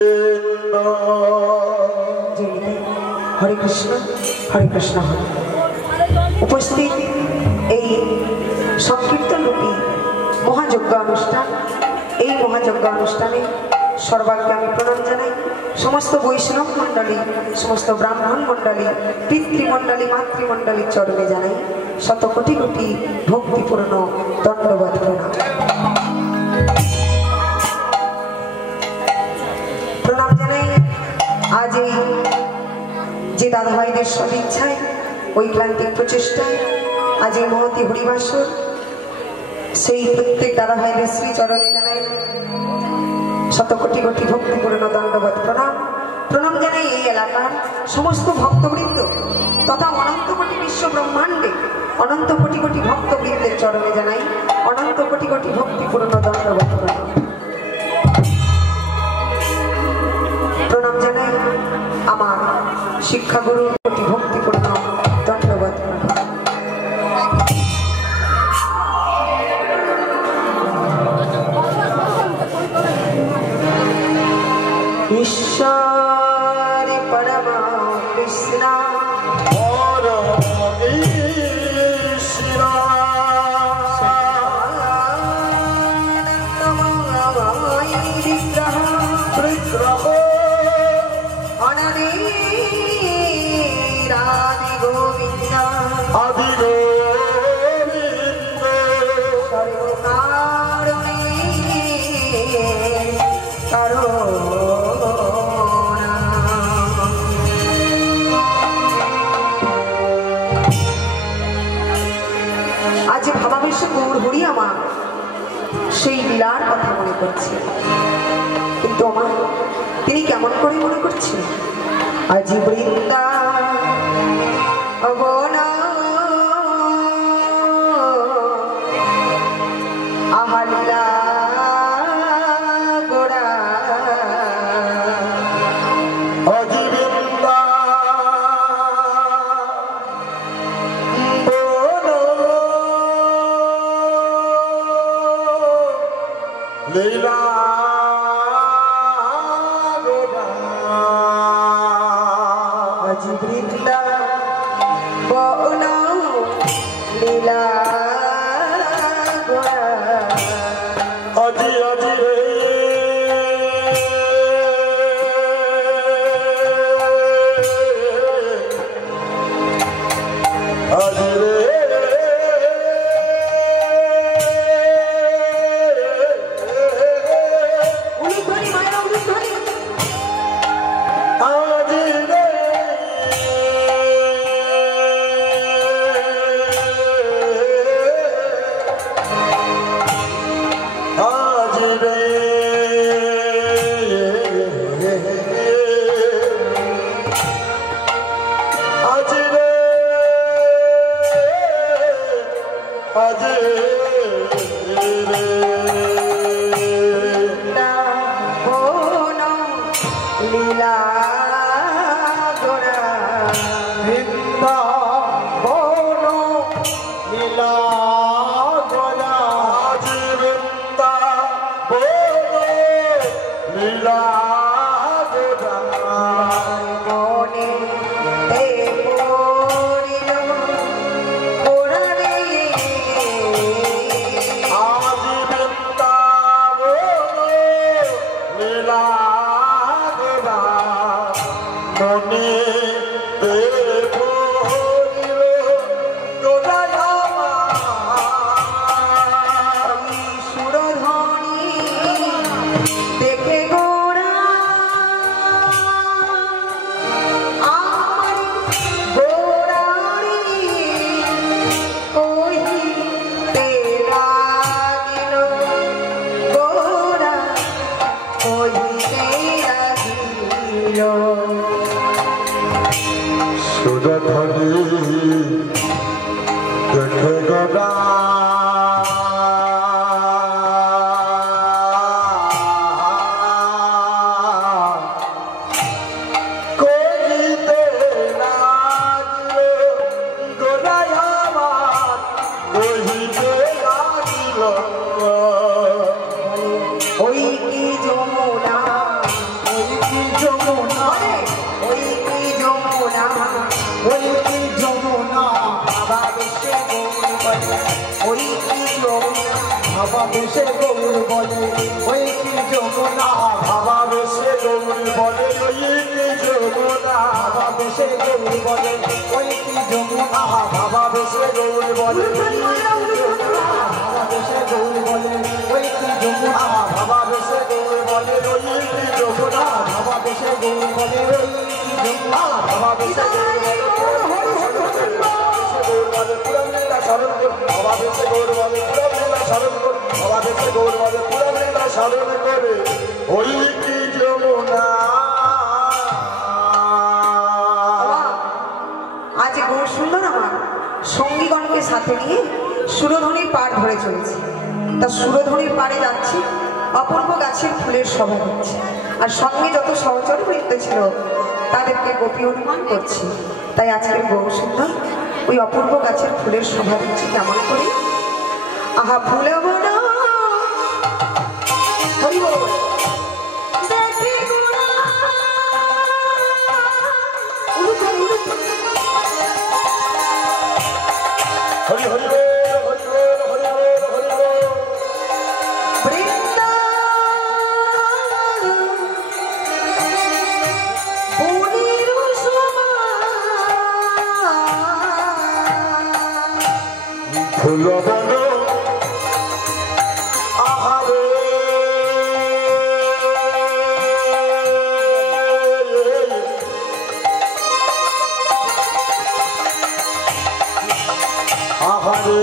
हरे कृष्ण उपस्थित संकीर्तन रूपी महायज्ञ अनुष्ठाने सर्वांगे आमी प्रणाम जानाई। समस्त वैष्णव मंडली समस्त ब्राह्मण मंडली पितृमंडली मातृमंडली चरणे जानाई शतकोटि कोटि भक्तिपूर्ण दंडवत प्रणाम जानाई। आज जे दादा भाईদের सदिच्छाय ঐক্লান্তিক প্রচেষ্টায় आज महती हरिबासर से प्रत्येक दादा भाईদের श्री चरणे जानाई शतकोटि कोटि भक्तिपूर्ण दंडवत प्रणाम जानाई। এই এলাকার সমস্ত ভক্তবৃন্দ तथा अनंत कोटि विश्व ब्रह्मांडे अनंत कोटि कोटि भक्तबृंदेर चरणे जानाई अनंत कोटि कोटि भक्तिपूर्ण दंडवत प्रणाम जानाई। आमार शिक्षागुरु कोटि भक्तिपूर्ण दंडवत ईश्वर परमा कृष्ण লীলার কথা মনে করছে কিন্তু আমার তিনি কেমন করে মনে করছে আজি বৃন্দাবন আহাল্লা গোড়া আজি लीला आज वृंदावन लीला अजी अजी ওই কি যমুনা ওই ভাবা বেশে গৌর বলে ওই কি যমুনা ভাবা বেশে গৌর বলে ওই কি যমুনা ভাবা বেশে গৌর বলে ওই কি যমুনা ভাবা বেশে গৌর বলে ভাবা বেশে গৌর বলে ওই কি যমুনা ভাবা বেশে গৌর বলে ওই কি যমুনা ভাবা বেশে গৌর বলে ওই কি যমুনা ভাবা বেশে গৌর বলে স্মরণ কর বাবা বেশে গৌর বলে পুরা মেলা স্মরণ কর বাবা বেশে গৌর বলে পুরা মেলা স্মরণ করে ওই কি যমুনা। আজ গৌর সুন্দর আমার সঙ্গীগণকে সাথে নিয়ে সুরধ্বনির পাড় ধরে চলেছে। তা সুরধ্বনির পাড়ে যাচ্ছি, অপূর্ব গাছের ফুলের সভা হচ্ছে, আর সঙ্গে যত সহচর বৃত্ত ছিল তাদেরকে গোপী অনুমান করছি। তাই আজকের গৌর সুন্দর ওই অপূর্ব গাছের ফুলের শোভা দিচ্ছে কেমন করে। আহা ফুলে বনা হরি বল দেখি গোনা হরি হরি হরি হরি হরি হরি বৃন্দা বনির শোভা ফুল বন আহারে আহারে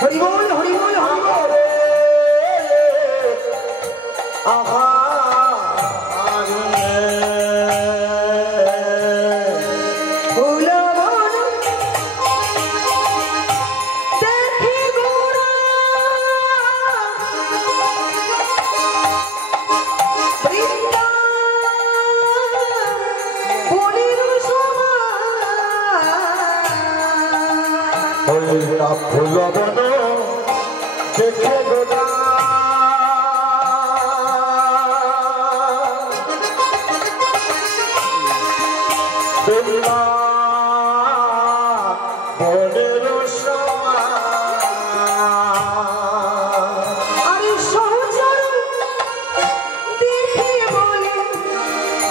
হরি বল হরি বল ফুল বন দেখে গোনা বনের আরে সহচর দেখে বলে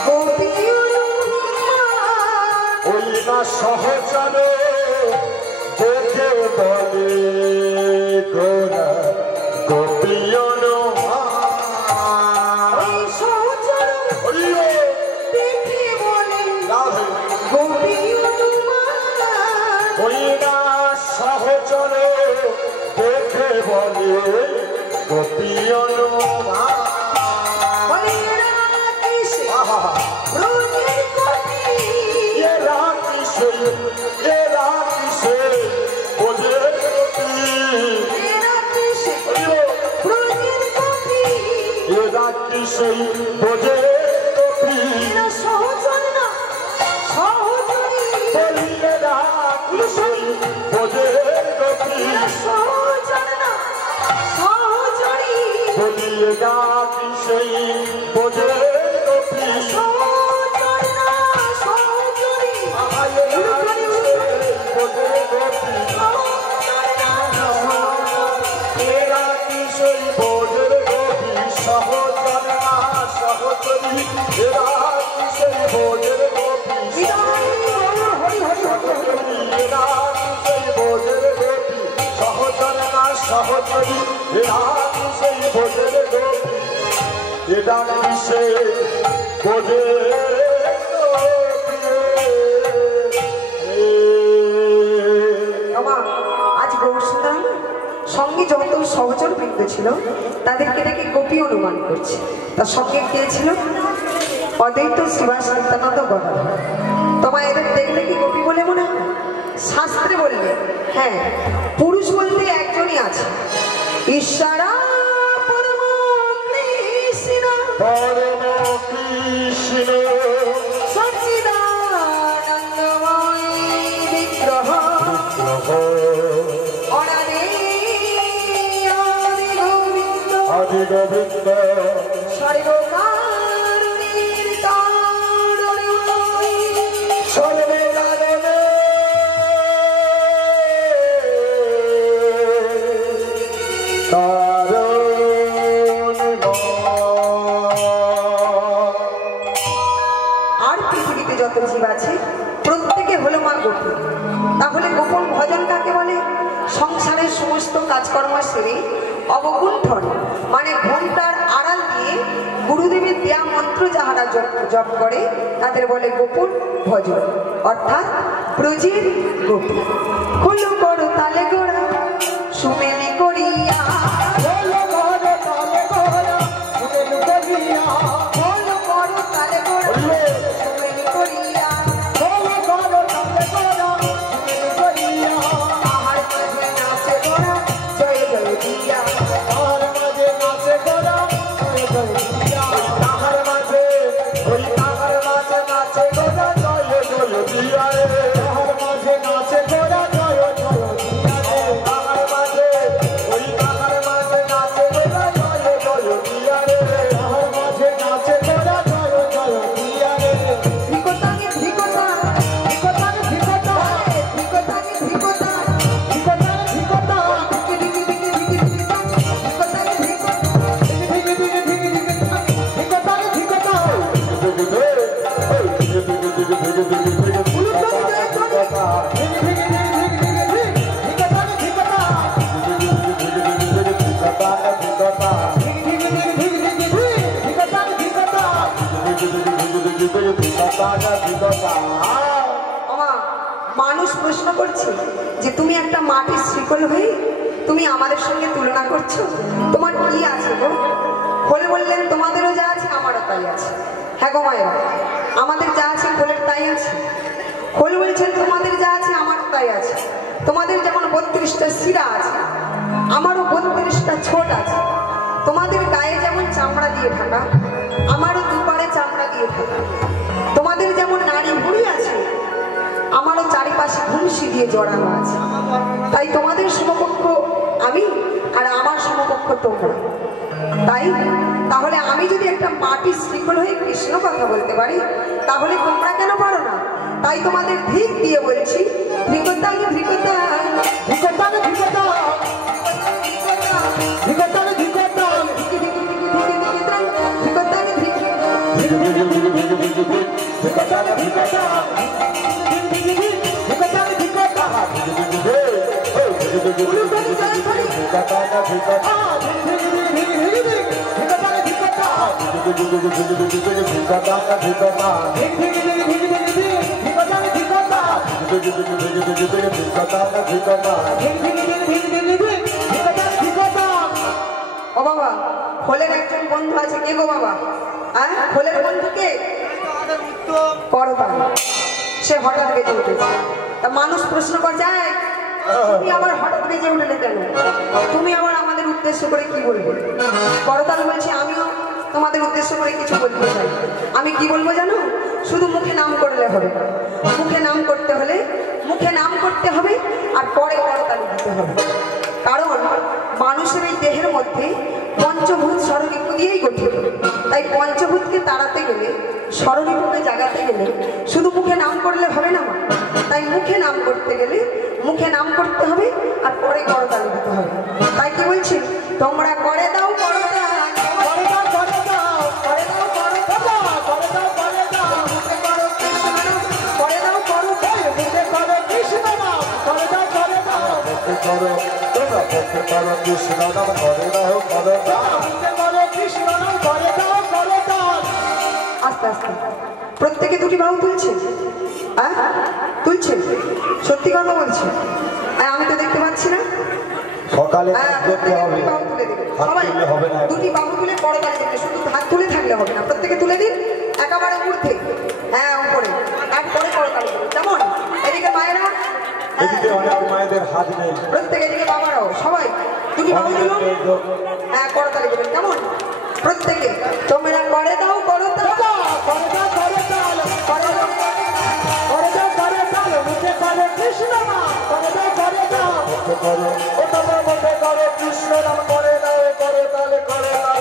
গোপী ওই না সহচর দেখে বলে গোনা গোপী ওই সহচর দেখে বলে গোপী ওই না সহচর দেখে বলে গোপী বলে এরা কিসে ব্রজের কপি এরা কিসে বোঝে এরা কিসে ব্রজের কপি এরা কিসে বোঝে এরা সহচর না সহচরী বলি এরা কিসে বোঝে এরা সহচর না সহচরী বলি এরা কিসে বোঝে সহচর না সহচরী এরা কিসে বোঝে সহচর না সহচরী এরা কিসে বোঝে সহচরী এরা কিসে বোঝে এরা কিসে বোঝে আজ গৌরসুন্দর সঙ্গে যত সহচর বৃন্দ ছিল তাদেরকে দেখে গোপী অনুমান করছে। তার সঙ্গে কে ছিল? অদ্বৈত শ্রীবাস নিত্যানন্দ গদাধর। তোমায় এদের দেখলে কি গোপী বলে মনে হয়? শাস্ত্রে বললে হ্যাঁ, পুরুষ বলতে একজনই আছে, ঈশ্বরা পরম কৃষ্ণ। গোবিন্দ সর্বকারণের কারণে সর্বে কারণে আর পৃথিবীতে যত জীব আছে প্রত্যেকে হলো মা গোপী। তাহলে গোপন ভজন কাকে বলে? সংসারের সমস্ত কাজকর্ম সেরে অবগুণ্ঠন মানে ঘোমটার আড়াল দিয়ে গুরুদেবের দেয়া মন্ত্র যাহারা জপ করে তাদের বলে গোপন ভজন, অর্থাৎ ব্রজের গোপী। হলো করো তালে গোড়া সুমেলি করিয়া, হলো করো তালে গোড়া সুমেলি করিয়া, হলো করো তালে গোড়া সুমেলি করিয়া, হলো করো তালে গোড়া সুমেলি করিয়া, তাহার মাঝে নাচে গোড়া জয় জয় দিয়া, তাহার মাঝে নাচে গোরা জয় জয় দিয়া, তাহার মাঝে ওই তাহার মাঝে নাচে গোরা জয় জয় দিয়া রে, তাহার মাঝে নাচে গোরা জয় জয় দিয়া রে, তাহার মাঝে ওই তাহার মাঝে নাচে গোরা জয় জয় দিয়া রে, তাহার মাঝে নাচে গোরা জয় জয় দিয়া রে। ধিকতানি ধিকতা, ধিকতানি ধিকতা, ধিকতানি ধিকতা, ধিকতানি ধিকতা, ধিকি ধিকি ধিকি ধিকি ধিকতা, ধিকতানি ধিকতা, ধিকি ধিকি ধিকি ধিকি ধিকতানি ধিকতা, ধিকি ধিকি ধিকি ধিকি ধিকি আমা মানুষ প্রশ্ন করছে যে তুমি একটা মাটির শিকল হয়ে তুমি আমাদের সঙ্গে তুলনা করছো, তোমার কি আছে গো? খোলে বললেন তোমাদেরও যা আছে আমারও তাই আছে। হ্যাঁ গো মায়েরা, আমাদের যা আছে খোলের তাই আছে। খোল বলছেন তোমাদের যা আছে আমারও তাই আছে। তোমাদের যেমন 32টা শিরা আছে, আমারও 32টা ছোট আছে। তোমাদের গায়ে যেমন চামড়া দিয়ে ঢাকা, আমারও দুপারে চামড়া দিয়ে ঢাকা। তোমাদের যেমন নাড়ি ভুঁড়ি আছে, আমারও চারিপাশে ঘুমসি দিয়ে জড়ানো আছে। তাই তোমাদের সমকক্ষ আমি আর আমার সমকক্ষ তোমরা। তাহলে আমি যদি একটা মাটির শিকল হয়ে কৃষ্ণ কথা বলতে পারি, তাহলে তোমরা কেন পারো না? তাই তোমাদের ধিক দিয়ে বলছি, ধিকতা ধিকতা ধিকতা ধিকতা ধিকতা ধিকতা ও বাবা, খোলের একজন বন্ধু আছে, কে গো বাবা? হ্যাঁ, খোলের বন্ধুকে করতাম, সে হঠাৎ বেজে উঠেছে। তা মানুষ প্রশ্ন করছে, তুমি আবার হঠাৎ বেজে উঠলে কেন? তুমি আবার আমাদের উদ্দেশ্য করে কি বলবে? করতাল বলছে, আমিও তোমাদের উদ্দেশ্য করে কিছু বলতে চাই। আমি কি বলবো জানো? শুধু মুখে নাম করলে হবে না, মুখে নাম করতে হলে মুখে নাম করতে হবে আর পরে করতালি দিতে হবে। কারণ মানুষের এই দেহের মধ্যে পঞ্চভূত ষড়রিপু দিয়েই গঠিত। তাই পঞ্চভূতকে তাড়াতে গেলে, ষড়রিপুকে জাগাতে গেলে শুধু মুখে নাম করলে হবে না। তাই মুখে নাম করতে গেলে মুখে নাম করতে হবে আর পরে করতালি দিতে হবে। তাই কি বলছি, তোমরা করে দাও করতাল, করে দাও করে দাও, করে দাও করে দাও, করে দাও করে দাও, মুখে করো কৃষ্ণ নাম, করে দাও করো, মুখে করো কৃষ্ণ নাম, করে দাও করে দাও, মুখে করো তোমরা মুখে করো কৃষ্ণ নাম, করে দাও করে দাও, মুখে করো কৃষ্ণ নাম, করে দাও করে দাও। আস্তে আস্তে প্রত্যেকে দুটি বাহু তুলছে, হ্যাঁ তুলছে, সত্যি কথা বলছে। আমি তো দেখতে পাচ্ছি না। সকালে প্রত্যেকে দুটি বাহু তুলে দিন, সবাই দুটি বাহু তুলে করতালি দেবে। শুধু হাত তুলে থাকলে হবে না, প্রত্যেকে তুলে দিন একেবারে ঊর্ধ্বে, হ্যাঁ উপরে, একবারে করতালি দেবে। কেমন? এদিকে মায়েরা, এদিকে অনেক মায়েদের হাত নেই, প্রত্যেকে এদিকে বাবারাও, সবাই দুটি বাহু তুলো, হ্যাঁ করতালি দেবেন। কেমন? প্রত্যেকে তোমরা করে দাও করো দাও, করে দাও করে দাও, করে দাও করে দাও করে দাও, মুখে করে কৃষ্ণ নাম, করে দাও করে দাও, মুখে করো ও তোমরা মুখে করো কৃষ্ণ নাম, করে দাও করে দাও করে দাও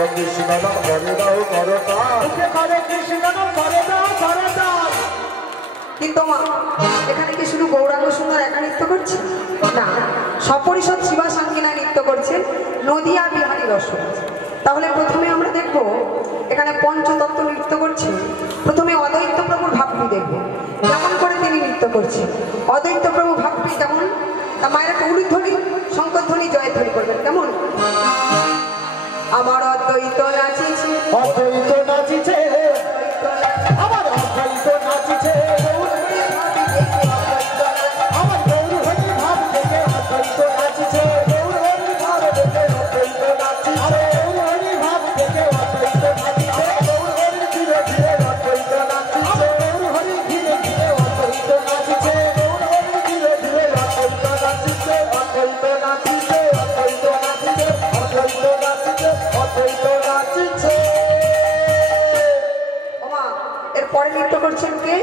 করো কৃষ্ণ নাম করে দাও করতাল করো কৃষ্ণ নাম করে দাও করতাল। কিন্তু মা এখানে কি শুধু গৌরাঙ্গ সুন্দর একা নৃত্য করছে না, সপরিষদ শিবা সাঙ্গিনা নৃত্য করছেন নদিয়া বিহারী রসরাজ। তাহলে প্রথমে আমরা দেখব এখানে পঞ্চতত্ত্ব নৃত্য করছে। প্রথমে অদ্বৈত প্রভুর ভাবটি দেখব কেমন করে তিনি নৃত্য করছেন। অদ্বৈত প্রভু ভাবটি কেমন, তা মায়ের একটা উলুধ্বনি শঙ্করধ্বনি জয়ধ্বনি করবেন কেমন। আমার অদ্বৈত নাচিছে অদ্বৈত নাচিছে আমার অদ্বৈত নাচিছে আমার গৌর হরি ভাব থেকে অদ্বৈত নাচিছে গৌর হরি ভাব থেকে অদ্বৈত নাচিছে গৌর হরি ভাব থেকে অদ্বৈত নাচিছে গৌর হরি ধীরে ধীরে অদ্বৈত নাচিছে গৌর হরি ধীরে ধীরে অদ্বৈত নাচিছে গৌর হরি ধীরে ধীরে অদ্বৈত নাচিছে অদ্বৈত নাচিছে অদ্বৈত নাচিছে অদ্বৈত নাচিছে অদ্বৈত নাচিছে। ওমা এরপরে নৃত্য করছেন কে,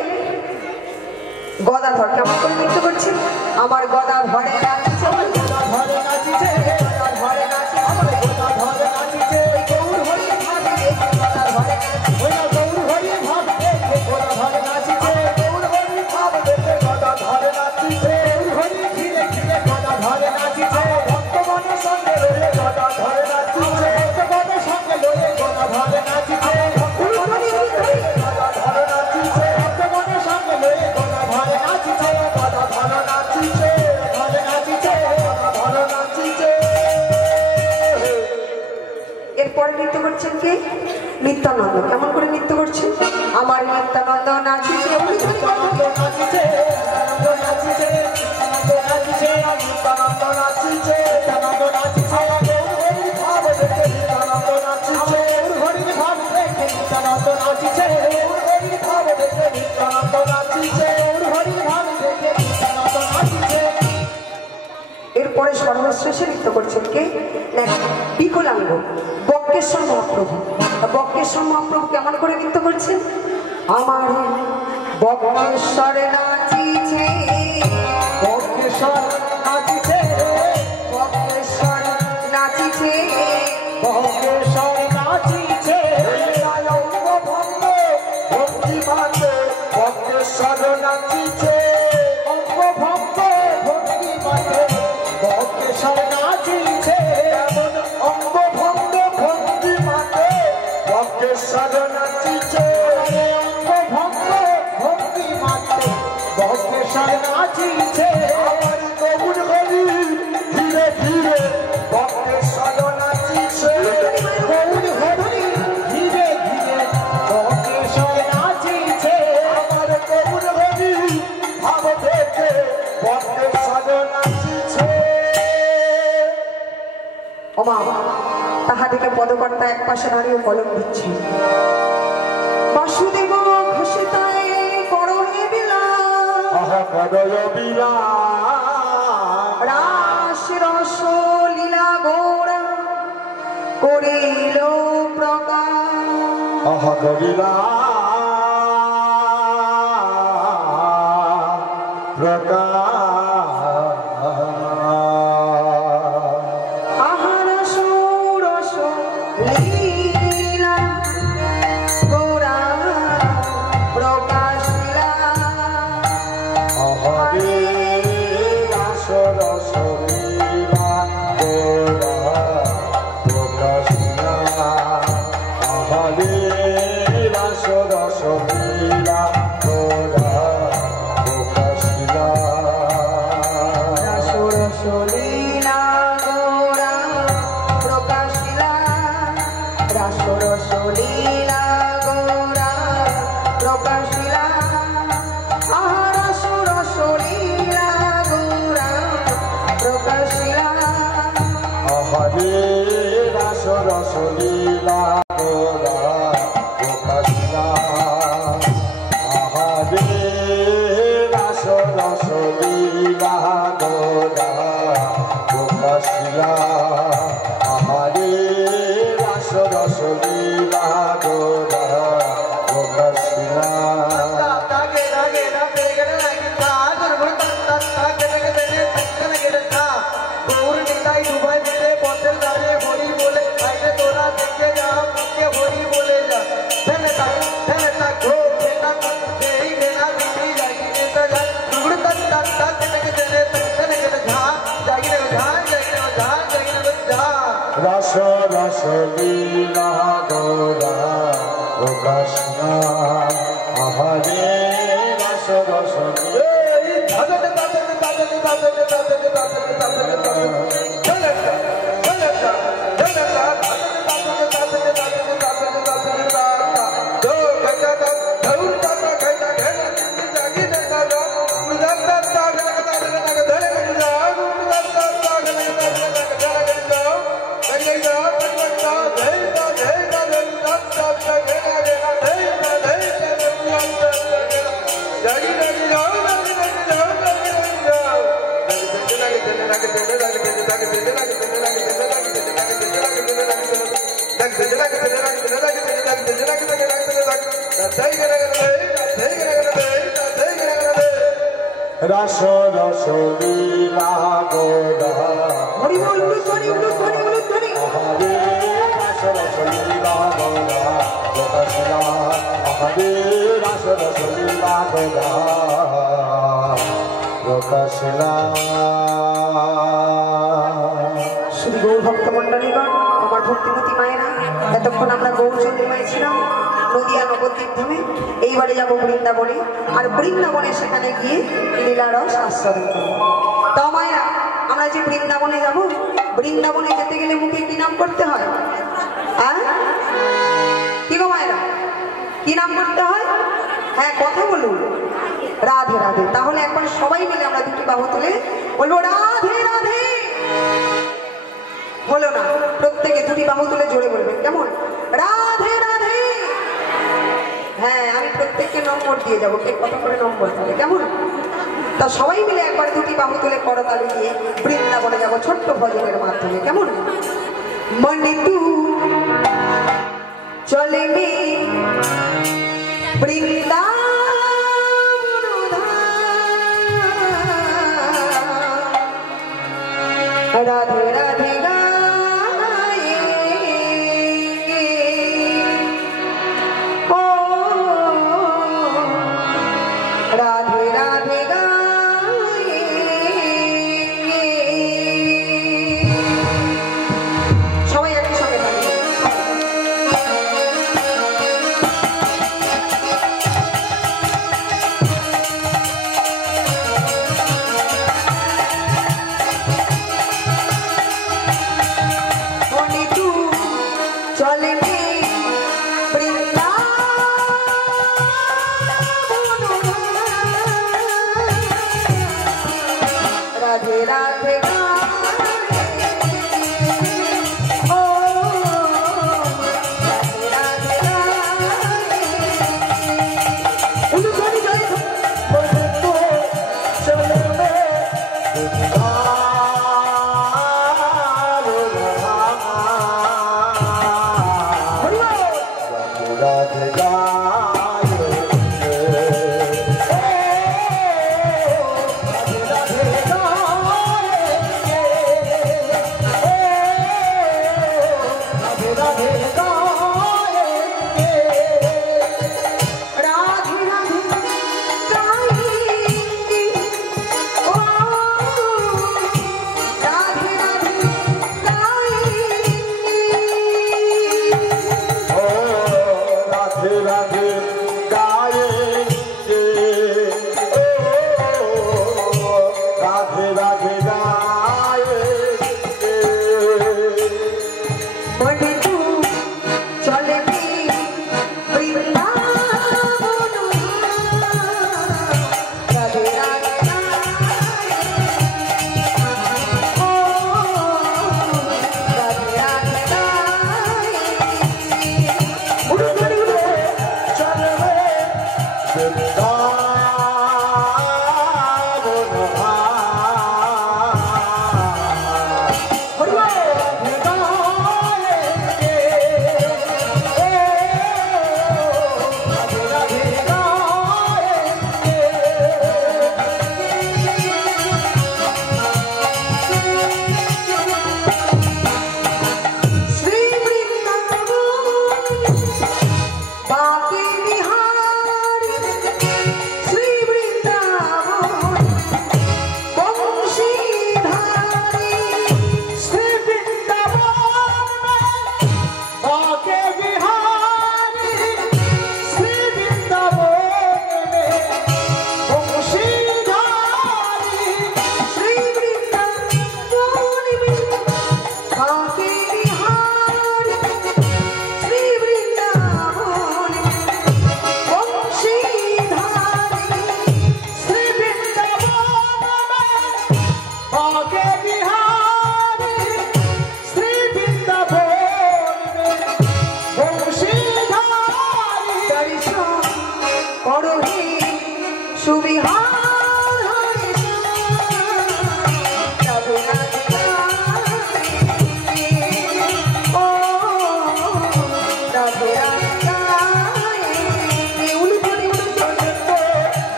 গদাধর। কেমন করে নৃত্য করছেন, আমার গদা ধরে নাচিছে আমার গদা ধরে নাচিছে গদা ধরে নাচিছে আমার গদা ধরে নাচিছে গৌর হরি ভাবে দেখে গদা ধরে নাচিছে ওই গৌর হরি ভাব দেখে গদা ধরে নাচিছে গৌর হরি ভাব দেখে গদা ধরে নাচিছে গৌর হরি ধীরে ধীরে গদা ধরে নাচিছে ভক্তগণের সঙ্গে রয়ে গদা ধরে নাচিছে ভক্তগণের সঙ্গে রয়ে গদা ধরে নাচিছে ভক্তগণের সঙ্গে গদা ধরে নাচিছে ভক্তগণের সঙ্গে রয়ে গদা ধরে নাচিছে গদা ধরে নাচিছে ধরে নাচিছে গদা ধরে নাচিছে। এরপরে নৃত্য করছেন কে, নিত্যানন্দ। কেমন করে নৃত্য করছেন, আমার নিত্যানন্দ নাচিছে নিত্যানন্দ নাচিছে নিত্যানন্দ নাচিছে নিত্যানন্দ নাচিছে নিত্যানন্দ নাচিছে নিত্যানন্দ নাচিছে গৌর হরি ভাব দেখে নিত্যানন্দ নাচিছে গৌর হরি ভাব দেখে নিত্যানন্দ নাচিছে গৌর হরি ভাব দেখে নিত্যানন্দ নাচিছে গৌর হরি ভাব দেখে নিত্যানন্দ নাচিছে। এরপরে সর্বশেষে নৃত্য করছেন কে, বিকলাঙ্গ বক্রেশ্বর মহাপ্রভু। বক্রেশ্বর মহাপ্রভু কেমন করে নৃত্য করছেন, আমার বক্রেশ্বর নাচিছে বক্রেশ্বর নাচিছে বক্রেশ্বর নাচিছে বক্রেশ্বর নাচিছে অঙ্গ ভঙ্গ ভক্তি মাতে বক্রেশ্বর নাচিছে অঙ্গ ভঙ্গ ভক্তি মাতে বক্রেশ্বর নাচিছে এমন অঙ্গ ভঙ্গ ভক্তি মাতে বক্রেশ্বর নাচিছে অঙ্গ ভঙ্গ ভক্তি মাতে বক্রেশ্বর নাচিছে আমার গৌর হরি ধীরে ধীরে বক্রেশ্বর নাচিছে গৌর হরি ধীরে ধীরে বক্রেশ্বর নাচিছে আমার গৌর হরি ভাব দেখে বক্রেশ্বর নাচিছে। ওমা তাহা থেকে পদকর্তা এক পাশে দাঁড়িয়ে কলম দিচ্ছে, বাসুদেব ঘোষিতায় করণে বিলা আহা করয় বিলা রাস রস লীলা গৌরা করিল প্রকাশ আহা করিলা আহার সুরস লীলা গৌরা প্রকাশিলা আহরে আসর সলীলা গোরা প্রকাশিলা আহরে আসর সলীলা গোরা প্রকাশিলা সুরস লীলা গৌরা প্রকাশিলা রাসরস লীলা গৌরা প্রকাশিলা আহার সুরস লীলা গৌরা প্রকাশিলা আহরে আসর সলীলা গোরা প্রকাশিলা আহরে আসর সলীলা গোরা প্রকাশিলা আহরে আসর সলীলা গোরা প্রকাশিলা। গৌর নিতাই দুবাই মিলে পথের দাঁড়িয়ে হরি বলে বাইরে তোরা দেখে যা রস রস লীলা গোরা প্রকাশনা আহারে রস রস রস রস লীলা গোরা হরি বল হরি বল হরি বল হরি আহারে রস রস লীলা গোরা প্রকাশনা আহারে রস রস লীলা গোরা প্রকাশনা। শ্রী গৌর ভক্তমণ্ডলীগণ, আমার ভক্তিমতী মায়েরা, এতক্ষণ আমরা গৌরচন্দ্রিমায় ছিলাম নদিয়া নবদ্বীপ ধামে। এইবারে যাবো বৃন্দাবনে, আর বৃন্দাবনে সেখানে গিয়ে লীলারস আস্বাদন করবো। তাও মায়েরা, আমরা যে বৃন্দাবনে যাব, বৃন্দাবনে যেতে গেলে মুখে কি নাম করতে হয়? হ্যাঁ কি গো মায়েরা, কি নাম করতে হয়? হ্যাঁ কথা বলুন, রাধে রাধে। তাহলে একবার সবাই মিলে আমরা দুটি বাহু তুলে বলবো রাধে রাধে। হলো না? প্রত্যেকে দুটি বাহু তুলে জোরে বলবেন, কেমন? রাধে রাধে। হ্যাঁ, আমি প্রত্যেককে নম্বর দিয়ে যাবো, কে কত করে নম্বর দিলে, কেমন? তা সবাই মিলে একবার দুটি বাহু তুলে করতালি দিয়ে বৃন্দাবনে যাবো ছোট্ট ভজনের মাধ্যমে, কেমন? মনে তু চলে মে বৃন্দাবন রাধে রাধে গায়ে ও রাধে রাধে গায়ে। সবাই একই সঙ্গে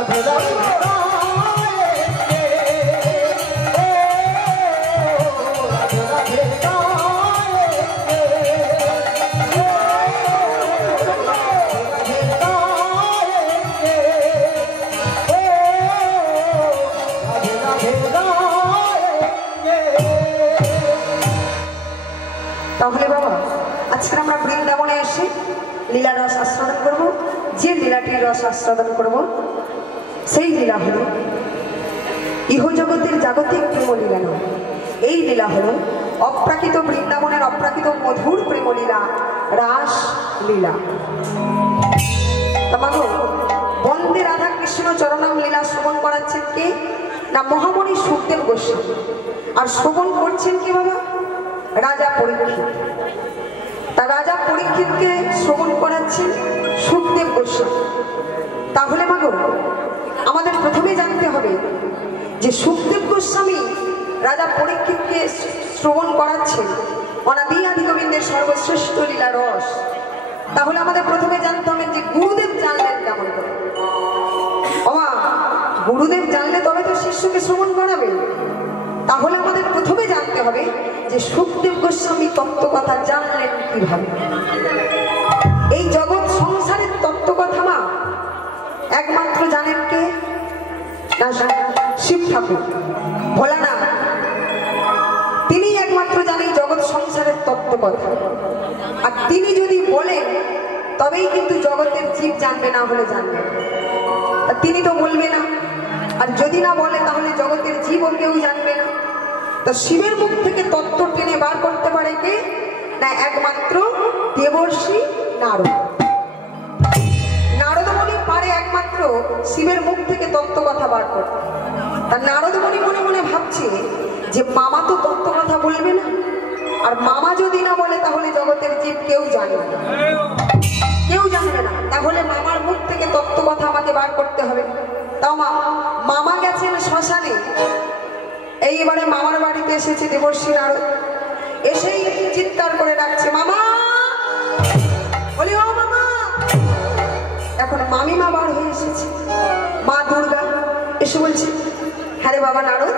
রাধে রাধে তাহলে বাবা আজকে আমরা বৃন্দাবনে এসে লীলা রস আস্বাদন করব। যে লীলাটির রস আস্বাদন করব সেই লীলা হলো ইহজগতের জাগতিক প্রেমলীলা নয়, এই লীলা হলো অপ্রাকৃত বৃন্দাবনের অপ্রাকৃত মধুর প্রেমলীলা রাস লীলা। তামাগো বন্দে রাধা কৃষ্ণ চরণাম লীলা শ্রবণ করাচ্ছেন কে না মহামণি সুখদেব গোস্বামী। আর শ্রবণ করছেন কি বাবা? রাজা পরীক্ষিত। তা রাজা পরীক্ষিতকে শ্রবণ করাচ্ছেন সুখদেব গোস্বামী। তাহলে মাগো আমাদের প্রথমে জানতে হবে যে সুখদেব গোস্বামী রাজা পরীক্ষিতকে শ্রবণ করাচ্ছেন অনাদি আদি গোবিন্দের সর্বশ্রেষ্ঠ লীলা রস। তাহলে আমাদের প্রথমে জানতে হবে যে গুরুদেব জানলেন কেমন করে। ওমা গুরুদেব জানলে তবে তো শিষ্যকে শ্রবণ করাবে। তাহলে আমাদের প্রথমে জানতে হবে যে সুখদেব গোস্বামী তত্ত্ব কথা জানলেন কিভাবে। এই জগৎ সংসারের তত্ত্ব কথা মা একমাত্র জানেন কে না শিব ঠাকুর ভোলানাথ। তিনি একমাত্র জানেন জগৎ সংসারের তত্ত্ব কথা। আর তিনি যদি বলেন তবেই কিন্তু জগতের জীব জানবে, না হলে জানবে। তিনি তো বলবে না, আর যদি না বলে তাহলে জগতের জীব কেউ জানবে না। তো শিবের মুখ থেকে তত্ত্ব টেনে বার করতে পারে কে না একমাত্র দেবর্ষি নারদ। নারদমণি পারে একমাত্র শিবের মুখ থেকে তত্ত্ব কথা বার করতে। তার নারদমণি মনে মনে ভাবছে যে মামা তো তত্ত্ব কথা বলবে না, আর মামা যদি না বলে তাহলে জগতের জীব কেউ জানবে না, কেউ জানবে না। তাহলে মামার মুখ থেকে তত্ত্ব কথা আমাকে বার করতে হবে। তাও মামা গেছেন শ্মশানে। এইবারে মামার বাড়িতে এসেছে দেবর্ষি নারদ। এসেই চিৎকার করে ডাকছে মামা, বলি ও মামা। এখন মামিমা বার হয়ে এসেছে, মা দুর্গা এসে বলছে হ্যাঁ রে বাবা নারদ,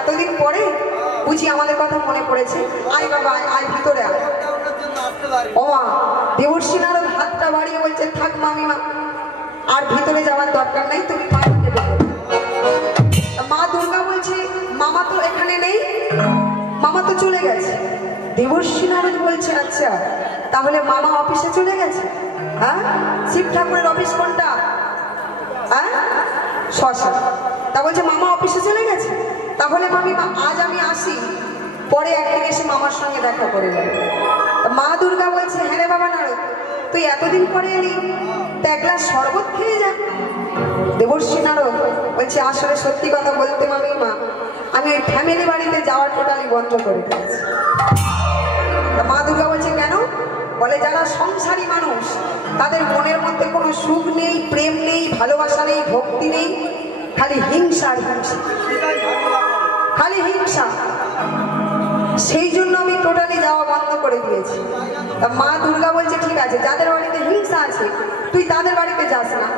এতদিন পরে বুঝি আমাদের কথা মনে পড়েছে, আয় বাবা আয় ভিতরে আয়। ও মা দেবর্ষি নারদ হাতটা বাড়িয়ে বলছে থাক মামিমা, আর ভিতরে যাওয়ার দরকার নাই, তুমি মামাকে ডেকে। মা দুর্গা বলছে মামা তো এখানে নেই, মামা তো চলে গেছে। দেবর্ষি নারদ বলছে আচ্ছা তাহলে মামা অফিসে চলে গেছে। হ্যাঁ শিব ঠাকুরের অফিস কোনটা? হ্যাঁ শ্মশান। তা বলছে মামা অফিসে চলে গেছে, তাহলে মামিমা আজ আমি আসি, পরে একদিন এসে মামার সঙ্গে দেখা করে যাবে। মা দুর্গা বলছে হ্যাঁ রে বাবা নারদ, তুই এতদিন পরে এলি, তা এক গ্লাস শরবত খেয়ে যা। দেবর্ষি নারদ বলছে আসলে সত্যি কথা বলতে মামিমা, আমি ওই ফ্যামিলি বাড়িতে যাওয়া টোটালি বন্ধ করে দিয়েছি। মা দুর্গা বলছে কেন? বলে যারা সংসারী মানুষ তাদের মনের মধ্যে কোনো সুখ নেই, প্রেম নেই, ভালোবাসা নেই, ভক্তি নেই, খালি হিংসা আর হিংসা, খালি হিংসা। সেই জন্য আমি টোটালি যাওয়া বন্ধ করে দিয়েছি। তা মা দুর্গা বলছে ঠিক আছে, যাদের বাড়িতে হিংসা আছে তুই তাদের বাড়িতে যাস না,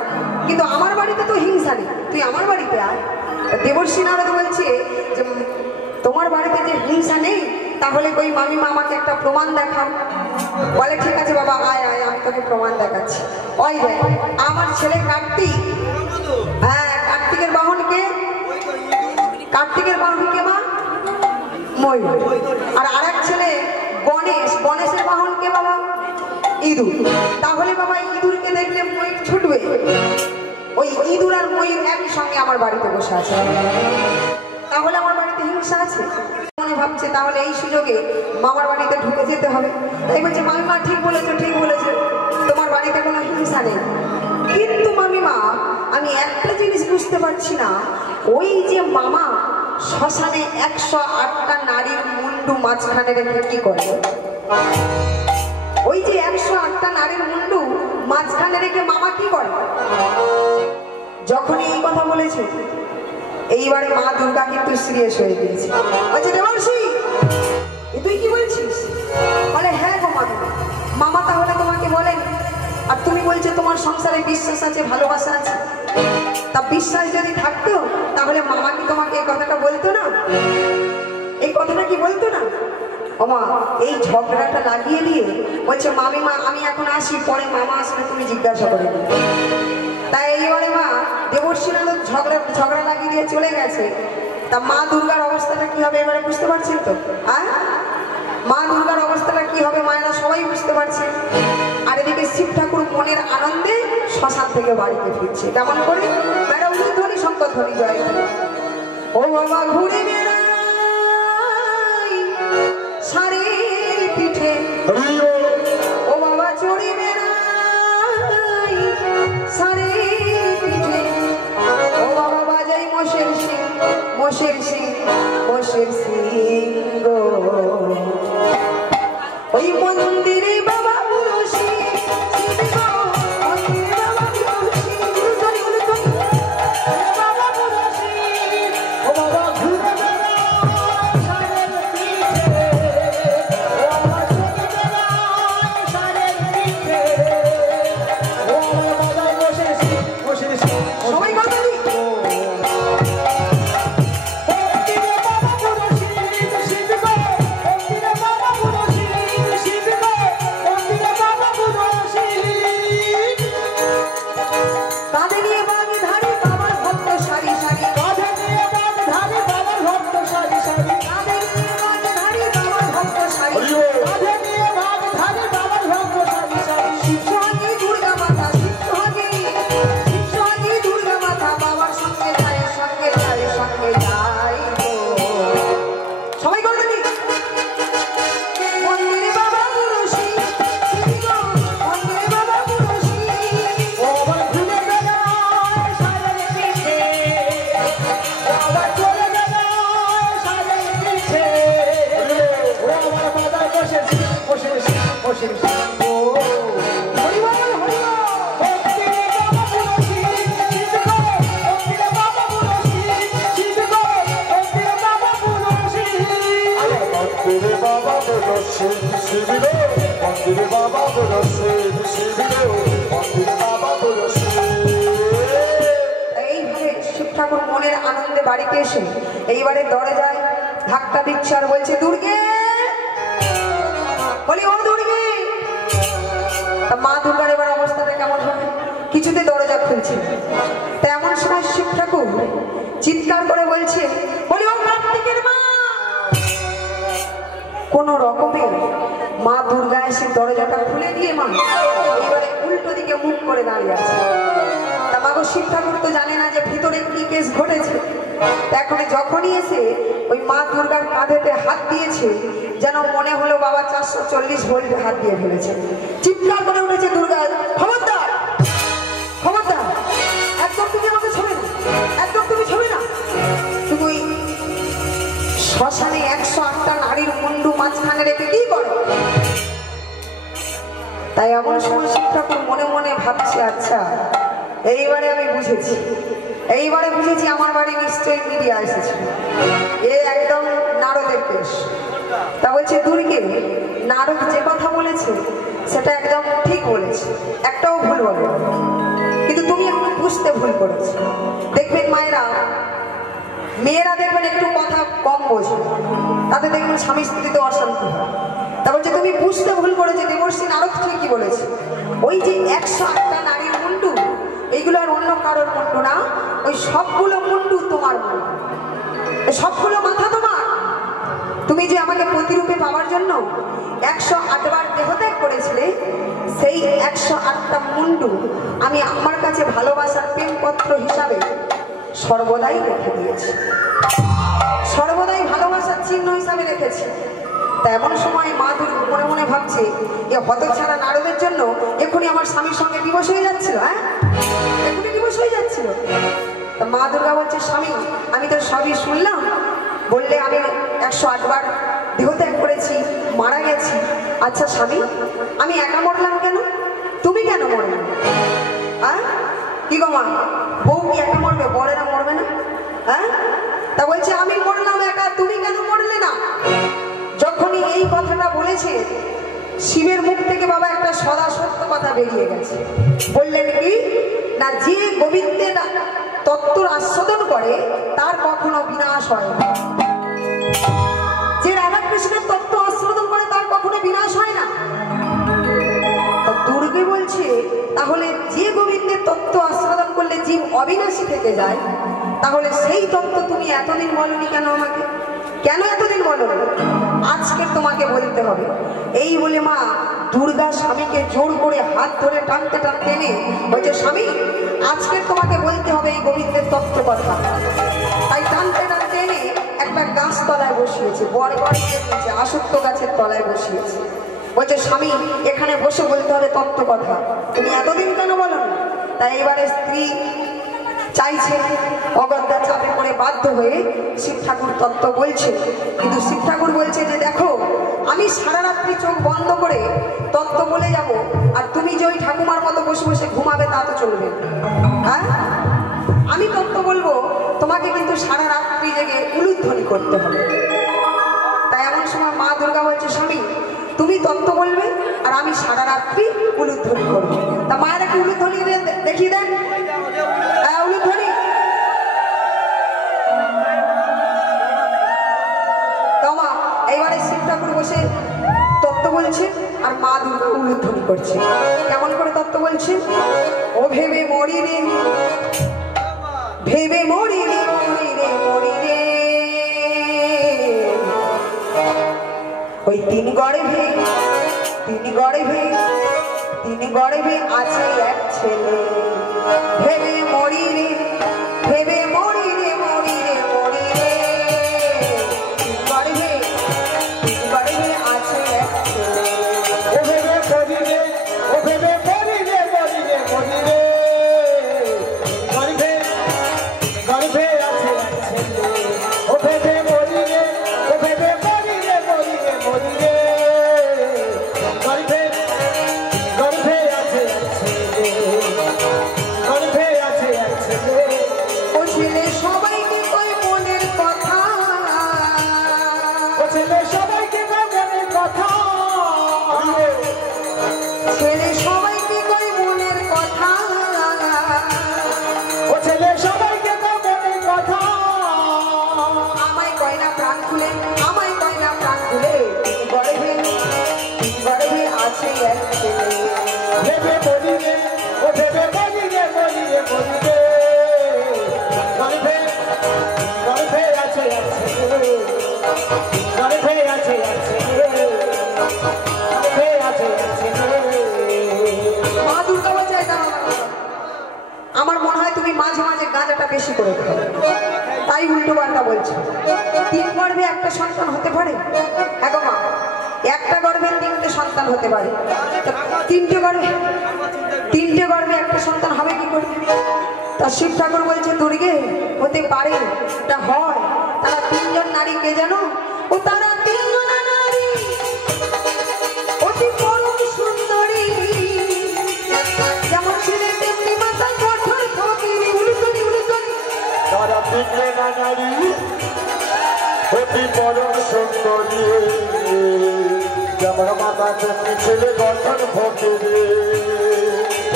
কিন্তু আমার বাড়িতে তো হিংসা নেই, তুই আমার বাড়িতে আয়। দেবর্ষি নারদ বলছে যে তোমার বাড়িতে যে হিংসা নেই তাহলে ওই মামিমা আমাকে একটা প্রমাণ দেখান। বলে ঠিক আছে বাবা আয় আয়, আমি তোকে প্রমাণ দেখাচ্ছি। ওই দেখ আমার ছেলে কার্তিক, হ্যাঁ কার্তিকের বাহন কে? কার্তিকের বাহন কে মা? ময়ূর। আর আরেক ছেলে গণেশ, গণেশের বাহন কে বাবা? ইঁদুর। তাহলে বাবা ইঁদুরকে দেখলে ময়ূর ছুটবে? ওই ইঁদুর আর ময়ূর একই সঙ্গে আমার বাড়িতে বসে আছে, তাহলে আমার বাড়িতে হিংসা আছে? মনে ভাবছে তাহলে এই সুযোগে মামার বাড়িতে ঢুকে যেতে হবে। তাই বলছে মামিমা ঠিক বলেছো, ঠিক বলেছো, তোমার বাড়িতে কোনো হিংসা নেই। কিন্তু মামিমা আমি একটা জিনিস বুঝতে পারছি না, ওই যে মামা শ্মশানে 108টা নারীর মুন্ডু মাঝখানে রেখে কি করে? ওই যে 108টা নারীর মুন্ডু মাঝখানে রেখে মামা কি করে? যখনই এই কথা বলেছে এইবারে মা দুর্গা কিন্তু সিরিয়াস হয়ে গিয়েছে। বলছে দেবর্ষি তুই কি বলছিস? বলে হ্যাঁ গো মামিমা, মামা তাহলে তোমাকে বলেন, আর তুমি বলছো তোমার সংসারে বিশ্বাস আছে, ভালোবাসা আছে। তা বিশ্বাস যদি থাকতো তাহলে মামা কি তোমাকে এই কথাটা বলতো না? এই কথাটা কি বলতো না? ওমা এই ঝগড়াটা লাগিয়ে দিয়ে বলছে মামিমা আমি এখন আসি, পরে মামা আসলে তুমি জিজ্ঞাসা করে দিও। তাই এইবারে মা দেবর্ষীনাথ ঝগড়া লাগিয়ে দিয়ে চলে গেছে। তা মা দুর্গার অবস্থাটা কি হবে এবারে বুঝতে পারছেন তো? হ্যাঁ, মা দুর্গার অবস্থাটা কি হবে মায়েরা সবাই বুঝতে পারছে। আর এদিকে শিব ঠাকুর মনের আনন্দে শ্মশান থেকে বাড়িতে ফিরছে। কেমন করে? ম্যাডাম ধ্বনি শঙ্কর ধ্বনি জয়। ও বাবা ঘুরে বেড়াই ষাঁড়ের পিঠে, ও বাবা চড়ে বেড়াই ষাঁড়ের পিঠে, ও বাবা বাজাই মোষের সিং মোষের সিং মোষের সিং গো। ওই মন্দিরে বাবা পুরুষী বাড়িতে এসে এইবারে দরজায় ধাক্কা দিচ্ছে আর বলছে দুর্গে, বলি ও দুর্গে। মা দুর্গার এবার অবস্থাটা কেমন হবে? কিছুতে দরজা খুলছে। তা এমন সময় শিব ঠাকুর চিৎকার করে বলছে, বলি ও কার্তিকের মা। কোন রকমে মা দুর্গা এসে দরজাটা খুলে দিয়ে মা এইবারে উল্টো দিকে মুখ করে দাঁড়িয়ে আছে। তা মা গো শিব ঠাকুর তো জানে না যে ভিতরে কি কেস ঘটেছে। এখন যখনই এসে ওই মা দুর্গার কাঁধেতে হাত দিয়েছে যেন মনে হলো বাবা 440 ভোল্টে হাত দিয়ে ফেলেছে। চিৎকার করে উঠেছে দুর্গা, খবরদার খবরদার, একদম তুমি আমাকে ছবে না, একদম তুমি ছবে না। তুমি শ্মশানে 108টা নারীর মুন্ডু মাঝখানে রেখে কি করো? তাই এমন সময় শিব ঠাকুর মনে মনে ভাবছে, আচ্ছা এইবারে আমি বুঝেছি, এইবারে বুঝেছি আমার বাড়ি নিশ্চয়ই মিডিয়া এসেছে, এ একদম নারদের কেস। তা বলছে দুর্গে, নারদ যে কথা বলেছে সেটা একদম ঠিক বলেছে, একটাও ভুল বলে, কিন্তু তুমি একটু বুঝতে ভুল করেছো। দেখবেন মায়েরা, মেয়েরা দেখবেন একটু কথা কম বোঝে, তাতে দেখবেন স্বামী স্ত্রীতে অশান্তি হয়। তা বলছে তুমি বুঝতে ভুল করেছে, দেবর্ষী নারদ ঠিকই বলেছে। ওই যে 108টা নারীর মুন্ডু, এইগুলো আর অন্য কারোর মুন্ডু না, ওই সবগুলো মুন্ডু তোমার মুন্ডু, সবগুলো মাথা তোমার। তুমি যে আমাকে প্রতিরূপে পাওয়ার জন্য 108 বার দেহত্যাগ করেছিলে, সেই 108টা মুন্ডু আমি আমার কাছে ভালোবাসার প্রেমপত্র হিসাবে সর্বদাই রেখে দিয়েছি, সর্বদাই ভালোবাসার চিহ্ন হিসাবে রেখেছি। তা এমন সময় মা দুর্গা মনে মনে ভাবছে, এ হতছাড়া নারদের জন্য এখনই আমার স্বামীর সঙ্গে দিবস হয়ে যাচ্ছিল, হ্যাঁ এখনই দিবস হয়ে যাচ্ছিল। তা মা দুর্গা বলছে, স্বামী আমি তো সবই শুনলাম, বললে আমি 108 বার দেহত্যাগ করেছি, মারা গেছি। আচ্ছা স্বামী, আমি একা মরলাম কেন? তুমি কেন মরলে? হ্যাঁ কি গো মা, বউ কি একা মরবে, বরেরা মরবে না? হ্যাঁ তা বলছে আমি মরলাম একা, তুমি কেন মরলে না? যখনই এই কথাটা বলেছে, শিবের মুখ থেকে বাবা একটা সদা সত্য কথা বেরিয়ে গেছে। বললেন কি না, যে গোবিন্দের তত্ত্বর আস্বাদন করে তার কখনো বিনাশ হয় না। যে রাধাকৃষ্ণের তত্ত্ব আস্বাদন করে তার কখনো বিনাশ হয় না। দুর্গে বলছে তাহলে যে গোবিন্দের তত্ত্ব আস্বাদন করলে জীব অবিনাশী থেকে যায়, তাহলে সেই তত্ত্ব তুমি এতদিন বলনি কেন আমাকে? কেন এতদিন বলনি? আজকে তোমাকে বলতে হবে। এই বলে মা দুর্গা স্বামীকে জোর করে হাত ধরে টানতে টানতে এনে বলছে, স্বামী আজকে তোমাকে বলতে হবে এই গোবিন্দের তত্ত্ব কথা। তাই টানতে টানতে এনে একটা গাছ তলায় বসিয়েছে, বড় নিচে আসক্ত গাছের তলায় বসিয়েছে। বলছে, স্বামী এখানে বসে বলতে হবে তত্ত্ব কথা, তুমি এতদিন কেন বলো না? তাই এবারে স্ত্রী চাইছে, অগত্যা চাপে পড়ে বাধ্য হয়ে শিব ঠাকুর তত্ত্ব বলছে। কিন্তু শিব ঠাকুর বলছে যে দেখো, আমি সারা রাত্রি চোখ বন্ধ করে তত্ত্ব বলে যাব, আর তুমি যে ওই ঠাকুমার মতো বসে বসে ঘুমাবে তা তো চলবে। হ্যাঁ, আমি তত্ত্ব বলবো, তোমাকে কিন্তু সারা রাত্রি জেগে উলুধ্বনি করতে হবে। তাই এমন সময় মা দুর্গা বলছে, স্বামী তুমি তত্ত্ব বলবে আর আমি সারা রাত্রি উলুধ্বনি করবো। তা মায়ের একটু উলুধ্বনি দেখিয়ে দেন। উলুধ্বনি তোমা। এইবারে শিব ঠাকুর বসে তত্ত্ব বলছে আর মা দুর্গা উলুধ্বনি করছে। কেমন করে তত্ত্ব বলছে? ও ভেবে মরি রে, ভেবে মরি রে, মরি রে, মরি রে, ওই তিন গর্ভে, তিন গর্ভে, তিন গর্ভে আছে এক ছেলে। ভেবে মরি রে, ভেবে মরি রে, মরি রে, মরি রে, তিন গর্ভে, তিন গর্ভে আছে এক ছেলে। ও ভেবে মরি রে, ও ভেবে মরি রে, মরি রে, মরি রে, গর্ভে, গর্ভে আছে এক ছেলে। ও ভেবে মরি রে, ও ভেবে মরি রে, মরি রে, মরি রে, গর্ভে, গর্ভে আছে এক ছেলে, গর্ভে আছে এক ছেলে। ও ছেলে সবাইকে কয় মনের কথা, ও ছেলে সবাইকে কয় মনের কথা, ছেলে সবাইকে কয় মনের কথা, ও ছেলে সবাইকে কয় মনের কথা। আমায় কয় না প্রাণ খুলে, আমায় কয় না প্রাণ খুলে, তিন গর্ভে, তিন গর্ভে আছে এক ছেলে। ভেবে মরি রে, ও ভেবে মরি রে, মরি রে, মরি রে, গর্ভে, গর্ভে আছে এক ছেলে, গর্ভে আছে এক ছেলে, গর্ভে আছে এক ছেলে। মা দুর্গা বলছে, আমার মনে হয় তুমি মাঝে মাঝে গাঁজাটা বেশি করে খাও, তাই উল্টো পাল্টা বলছো। তিন গর্ভে একটা সন্তান হতে পারে? এখন মা একটা গর্ভে তিনটে সন্তান হতে পারে, তিনটে গর্ভে, তিনটে গর্ভে একটা সন্তান হবে কি করে? তা শিব ঠাকুর বলছে, দুর্গে হতে পারে, তা হয়। তারা তিনজন নারী, কে জানো? ও তারা তিনজন নারী অতি পরম সুন্দরী, যেমন ছেলে তেমনি মাতা, কঠোর ফকিরি। উলুধ্বনি, উলুধ্বনি। তারা তিনটে নারী অতি পরম সুন্দরী, যেমন মাতা তেমনি ছেলে গঠন ফকিরি।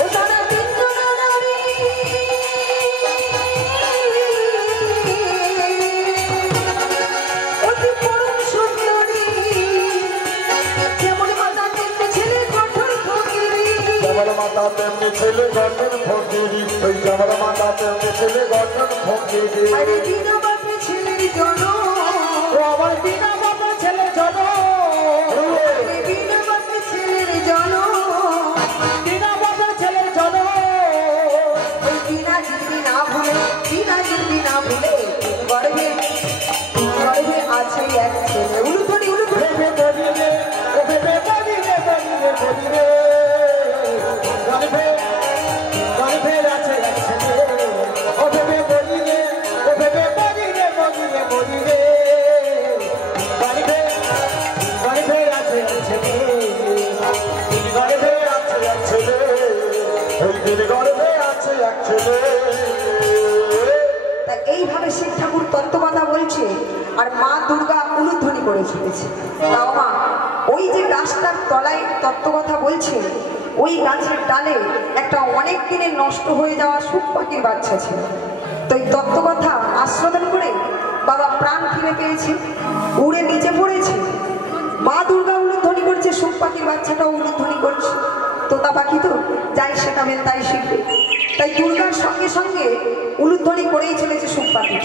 ও তারা তিনজন নারী অতি পরম সুন্দরী, যেমন মাতা তেমনি ছেলে কঠোর ফকিরি। যেমন মাতা তেমনি ছেলে গঠন ফকিরি, ওই যেমন মাতা তেমনি ছেলে গঠন ফকিরি। আরে বিনা বাপে ছেলের জন্য, ও আমার বিনা বাবা ছেলে জন, আরে বিনা বাপে ছেলের জন্য, বিনা বাবা ছেলে জন, ওই বিনা জিন্দি না ভুলে, বিনা জিন্দি না ভুলে, তিন গর্ভে, তিন গর্ভে আছে এক ছেলে। উলুধ্বনি, উলুধ্বনি। ভেবে মরি রে, ও ভেবে মরি রে, মরি রে, মরি রে, গর্ভে, গর্ভে আছে এক ছেলে। ও ভেবে মরি রে, ও ভেবে মরি রে, মরি রে, মরি রে, গর্ভে, গর্ভে আছে এক ছেলে, গর্ভে আছে এক ছেলে, ওই দিন গর্ভে আছে এক ছেলে। তা এইভাবে শিব ঠাকুর তত্ত্বকথা বলছে আর মা দুর্গা উলুধ্বনি করে চলেছে। তাও মা ওই যে গাছটার তলায় তত্ত্বকথা বলছে, ওই গাছের ডালে একটা অনেক দিনের নষ্ট হয়ে যাওয়া সুখ পাখির বাচ্চা ছিল। তো এই তত্ত্ব কথা আস্বাদন করে বাবা প্রাণ ফিরে পেয়েছে, উড়ে নিচে পড়েছে। মা দুর্গা উলুধ্বনি করছে, সুখ পাখির বাচ্চাটাও উলুধ্বনি করছে। তোতা পাখি তো যাই শেখাবেন তাই শিখবে, তাই দুর্গার সঙ্গে সঙ্গে উলুধ্বনি করেই চলেছে সুখ পাখি।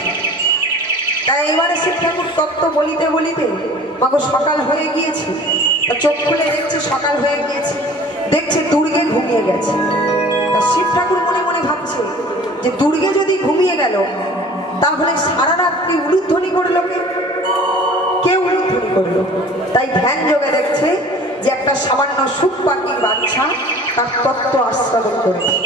তাই এবারে শিব ঠাকুর তত্ত্ব বলিতে বলিতে মাগো সকাল হয়ে গিয়েছে, চোখ খুলে দেখছে সকাল হয়ে গিয়েছে, দেখছে দুর্গে ঘুমিয়ে গেছে। তা শিব ঠাকুর মনে মনে ভাবছে যে দুর্গে যদি ঘুমিয়ে গেল তাহলে সারা রাত্রি উলুধ্বনি করলো কে উলুধ্বনি করলো? তাই ধ্যান যোগে দেখছে যে একটা সামান্য সুখ পাখির বাচ্চা তার তত্ত্ব আস্বাদন করেছে।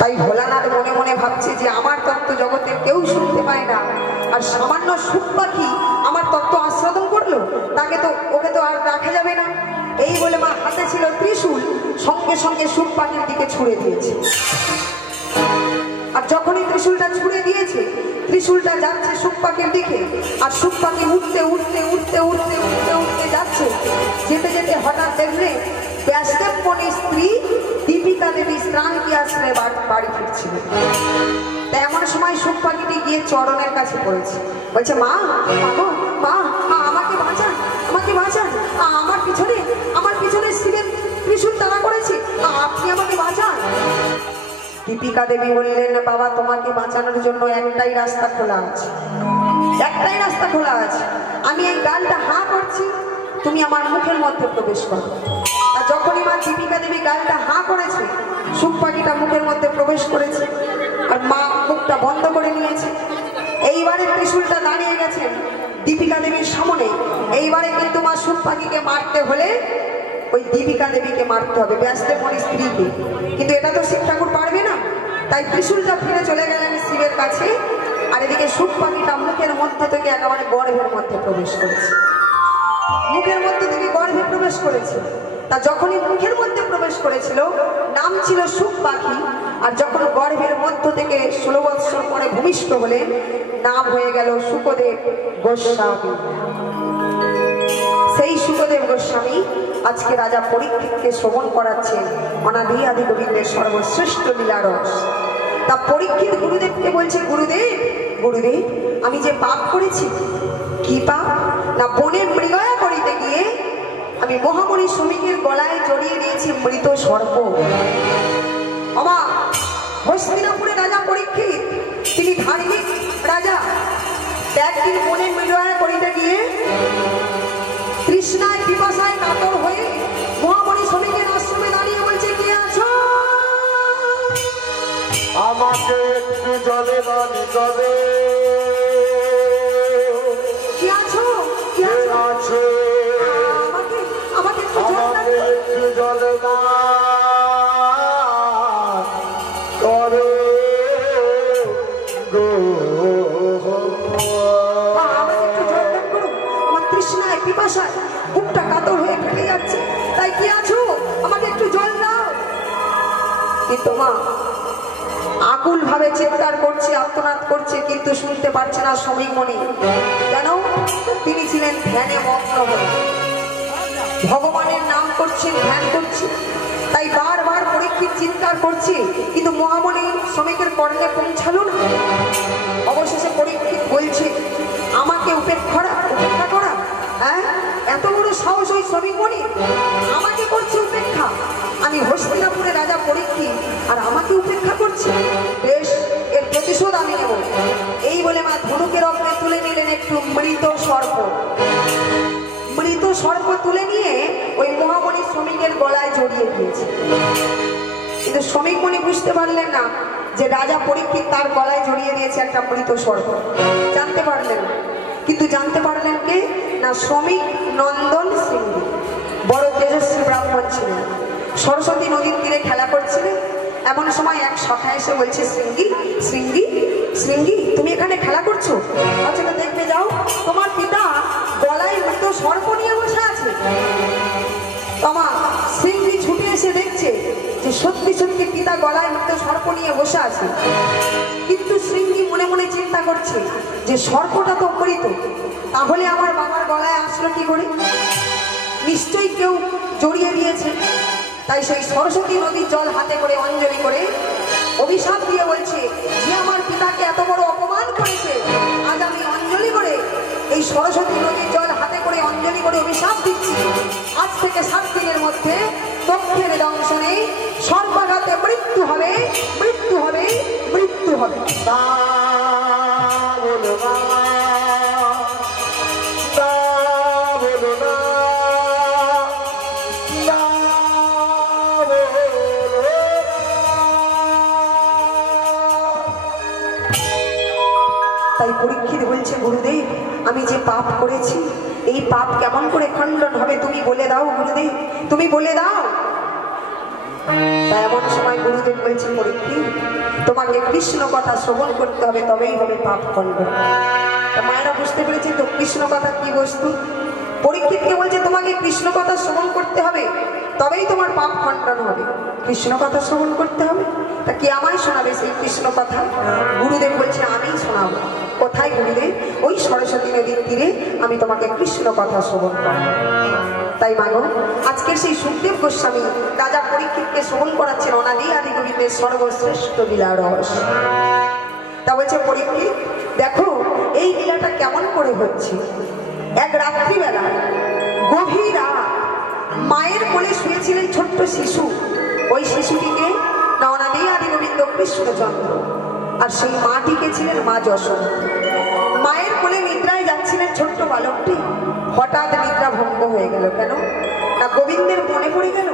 তাই ভোলানাথ মনে মনে ভাবছে যে আমার তত্ত্ব জগতে কেউ শুনতে পায় না, আর সামান্য সুখ পাখি আমার তত্ত্ব আস্বাদন করলো, ওকে তো আর রাখা যাবে না। এই বলে মা হাতে ছিল ত্রিশূল, সঙ্গে সঙ্গে সুখ পাখির দিকে ছুঁড়ে দিয়েছে। আর যখনই ত্রিশূলটা ছুঁড়ে দিয়েছে, ত্রিশূলটা যাচ্ছে সুখ পাখির দিকে, আর সুখ পাখি উঠতে উঠতে উঠতে উঠতে উঠতে উঠতে যাচ্ছে। যেতে যেতে হঠাৎ দেখলে ব্যাসদেব মনির স্ত্রী দীপিকা দেবী স্নান কি আশ্রয়ে বাড়ি ফিরছিল। তাই এমন সময় সুখ পাখিটি গিয়ে চরণের কাছে পড়েছে, বলছে মা, মা আমাকে বাঁচান, আমাকে বাঁচান, আমার পিছনে শিবের ত্রিশূল তাড়া করেছে, আপনি আমাকে বাঁচান। দীপিকা দেবী বললেন, বাবা তোমাকে বাঁচানোর জন্য একটাই রাস্তা খোলা আছে, একটাই রাস্তা খোলা আছে। আমি এই গালটা হাঁ করছি, তুমি আমার মুখের মধ্যে প্রবেশ করো। আর যখনই মা দীপিকা দেবী গালটা হাঁ করেছে, সুখ পাখিটা মুখের মধ্যে প্রবেশ করেছে, আর মা মুখটা বন্ধ করে নিয়েছে। এইবারে ত্রিশূলটা দাঁড়িয়ে গেছেন দীপিকা দেবীর সামনে। এইবারে কিন্তু মা সুখ পাখিকে মারতে হলে ওই দীপিকা দেবীকে মারতে হবে, ব্যাসদেব মনির স্ত্রীকে। কিন্তু এটা তো শিব ঠাকুর পারবে না, তাই ত্রিশূলটা ফিরে চলে গেলেন শিবের কাছে। আর এদিকে সুখ পাখিটা মুখের মধ্যে থেকে একেবারে গর্ভের মধ্যে প্রবেশ করেছে, মুখের মধ্যে থেকে গর্ভে প্রবেশ করেছে। তা যখনই মুখের মধ্যে প্রবেশ করেছিল নাম ছিল সুখ পাখি, আর যখন গর্ভের মধ্য থেকে 16 বৎসর পরে ভূমিষ্ঠ হলেন নাম হয়ে গেল শুকদেব গোস্বামী। সেই শুকদেব গোস্বামী আজকে রাজা পরীক্ষিতকে শ্রবণ করাচ্ছেন অনাদি আদি গোবিন্দের সর্বশ্রেষ্ঠ লীলারস। তা পরীক্ষিত গুরুদেবকে বলছে, গুরুদেব আমি যে পাপ করেছি। কি পাপ? না বনে মৃগয়া করিতে গিয়ে আমি মহামণি শ্রমিকের গলায় জড়িয়ে দিয়েছি মৃত সর্প। আমা হস্তিনাপুরে রাজা পরীক্ষিত, তিনি ধার্মিক রাজা। একদিন বনে মৃগয়া করিতে গিয়ে তৃষ্ণায় পিপাসায় কাতর হয়ে মহামণি শ্রমিকের আশ্রমে দাঁড়িয়ে বলছে, কে আছো? আমাকে একটু জলে দান করে। কে আছো? কে আছো? আমাকে একটু জলে দান করে গো। তৃষ্ণায় পিপাসায় বুকটা কাতর হয়ে ফেটে যাচ্ছে, তাই কি আছো? আমাকে একটু জল দাও। কিন্তু মা আকুল ভাবে চিৎকার করছে, আর্তনাদ করছে, কিন্তু শুনতে পারছে না শ্রমিক মণি। কেন? তিনি ছিলেন ধ্যানে মগ্ন হয়ে, ভগবানের নাম করছেন, ধ্যান করছেন। তাই বারবার পরীক্ষিত চিৎকার করছে, কিন্তু মহামণি শ্রমিকের কর্ণে পৌঁছালো না। অবশেষে পরীক্ষিত বলছে, আমাকে উপেক্ষা করা, হ্যাঁ এত বড় সাহস ওই শ্রমিক মণি, আমাকে করছে উপেক্ষা। আমি হস্তিনাপুরে রাজা পরীক্ষিত, আর আমাকে উপেক্ষা করছে। বেশ, এর প্রতিশোধ আমি নেব। এই বলে মা ধনুকের অগ্নে তুলে নিলেন একটু মৃত সর্প। মৃত সর্প তুলে নিয়ে ওই মহামণি শ্রমিকের গলায় জড়িয়ে দিয়েছে। কিন্তু শ্রমিক মণি বুঝতে পারলেন না যে রাজা পরীক্ষিত তার গলায় জড়িয়ে দিয়েছে একটা মৃত সর্প, জানতে পারলেন। কিন্তু জানতে পারলেন কে? না শ্রমিক নন্দন সিংহী, বড় তেজস্বী ব্রাহ্মণ ছিলেন। সরস্বতী নদীর তীরে খেলা করছিলেন। এমন সময় এক সখা এসে বলছে, শৃঙ্গী তুমি এখানে খেলা করছো? আচ্ছা তো দেখতে যাও, তোমার পিতা গলায় মৃত সর্প নিয়ে বসে আছে। তোমা শৃঙ্গী ছুটে এসে দেখছে যে সত্যি সত্যি পিতা গলায় মৃত সর্প নিয়ে বসে আছে। কিন্তু শৃঙ্গী মনে মনে চিন্তা করছে যে সর্পটা তো মৃত, তাহলে আমার বাবার গলায় আসলো কি করে? নিশ্চয়ই কেউ জড়িয়ে দিয়েছে। তাই সেই সরস্বতী নদীর জল হাতে করে অঞ্জলি করে অভিশাপ দিয়ে বলছে, আজ থেকে 7 দিনের মধ্যে দক্ষের দংশনে সর্বাঘাতে মৃত্যু হবে, মৃত্যু হবে, মৃত্যু হবে। না বলো না, না বলো না, না বলো না। তাই পরীক্ষিত বলছে, গুরুদেব আমি যে পাপ করেছি এই পাপ কেমন করে খণ্ডন হবে তুমি বলে দাও গুরুদেব, তুমি বলে দাও। তাই এমন সময় গুরুদেব বলছে, পরীক্ষিত তোমাকে কৃষ্ণ কথা শ্রবণ করতে হবে, তবেই হবে পাপ খণ্ডন। তা মায়েরা বুঝতে পেরেছে তো কৃষ্ণ কথা কি বস্তু। পরীক্ষিতকে বলছে তোমাকে কৃষ্ণ কথা শ্রবণ করতে হবে, তবেই তোমার পাপ খণ্ডন হবে। কৃষ্ণ কথা শ্রবণ করতে হবে, তা কি আমায় শোনাবে সেই কৃষ্ণ কথা? গুরুদেব বলছে আমিই শোনাবো। কোথায় গুরুদেব? ওই সরস্বতী নদীর তীরে আমি তোমাকে কৃষ্ণ কথা শ্রবণ করবো। তাই মাগো আজকের সেই সুখদেব গোস্বামী রাজা পরীক্ষিতকে শ্রবণ করাচ্ছেন অনাদি আদি গোবিন্দের সর্বশ্রেষ্ঠ লীলা রস। তা বলছে পরীক্ষিত দেখো এই লীলাটা কেমন করে হচ্ছে। এক রাত্রিবেলা গভীর রাত মায়ের কোলে শুয়েছিলেন ছোট্ট শিশু। ওই শিশুটিকে অনাদি আদি গোবিন্দ কৃষ্ণচন্দ্র, আর সেই মাটিকে ছিলেন মা যশোদা। মায়ের কোলে নিদ্রায় যাচ্ছিলেন ছোট্ট বালকটি। হঠাৎ নিদ্রা ভঙ্গ হয়ে গেল। কেন না গোবিন্দের মনে পড়ে গেল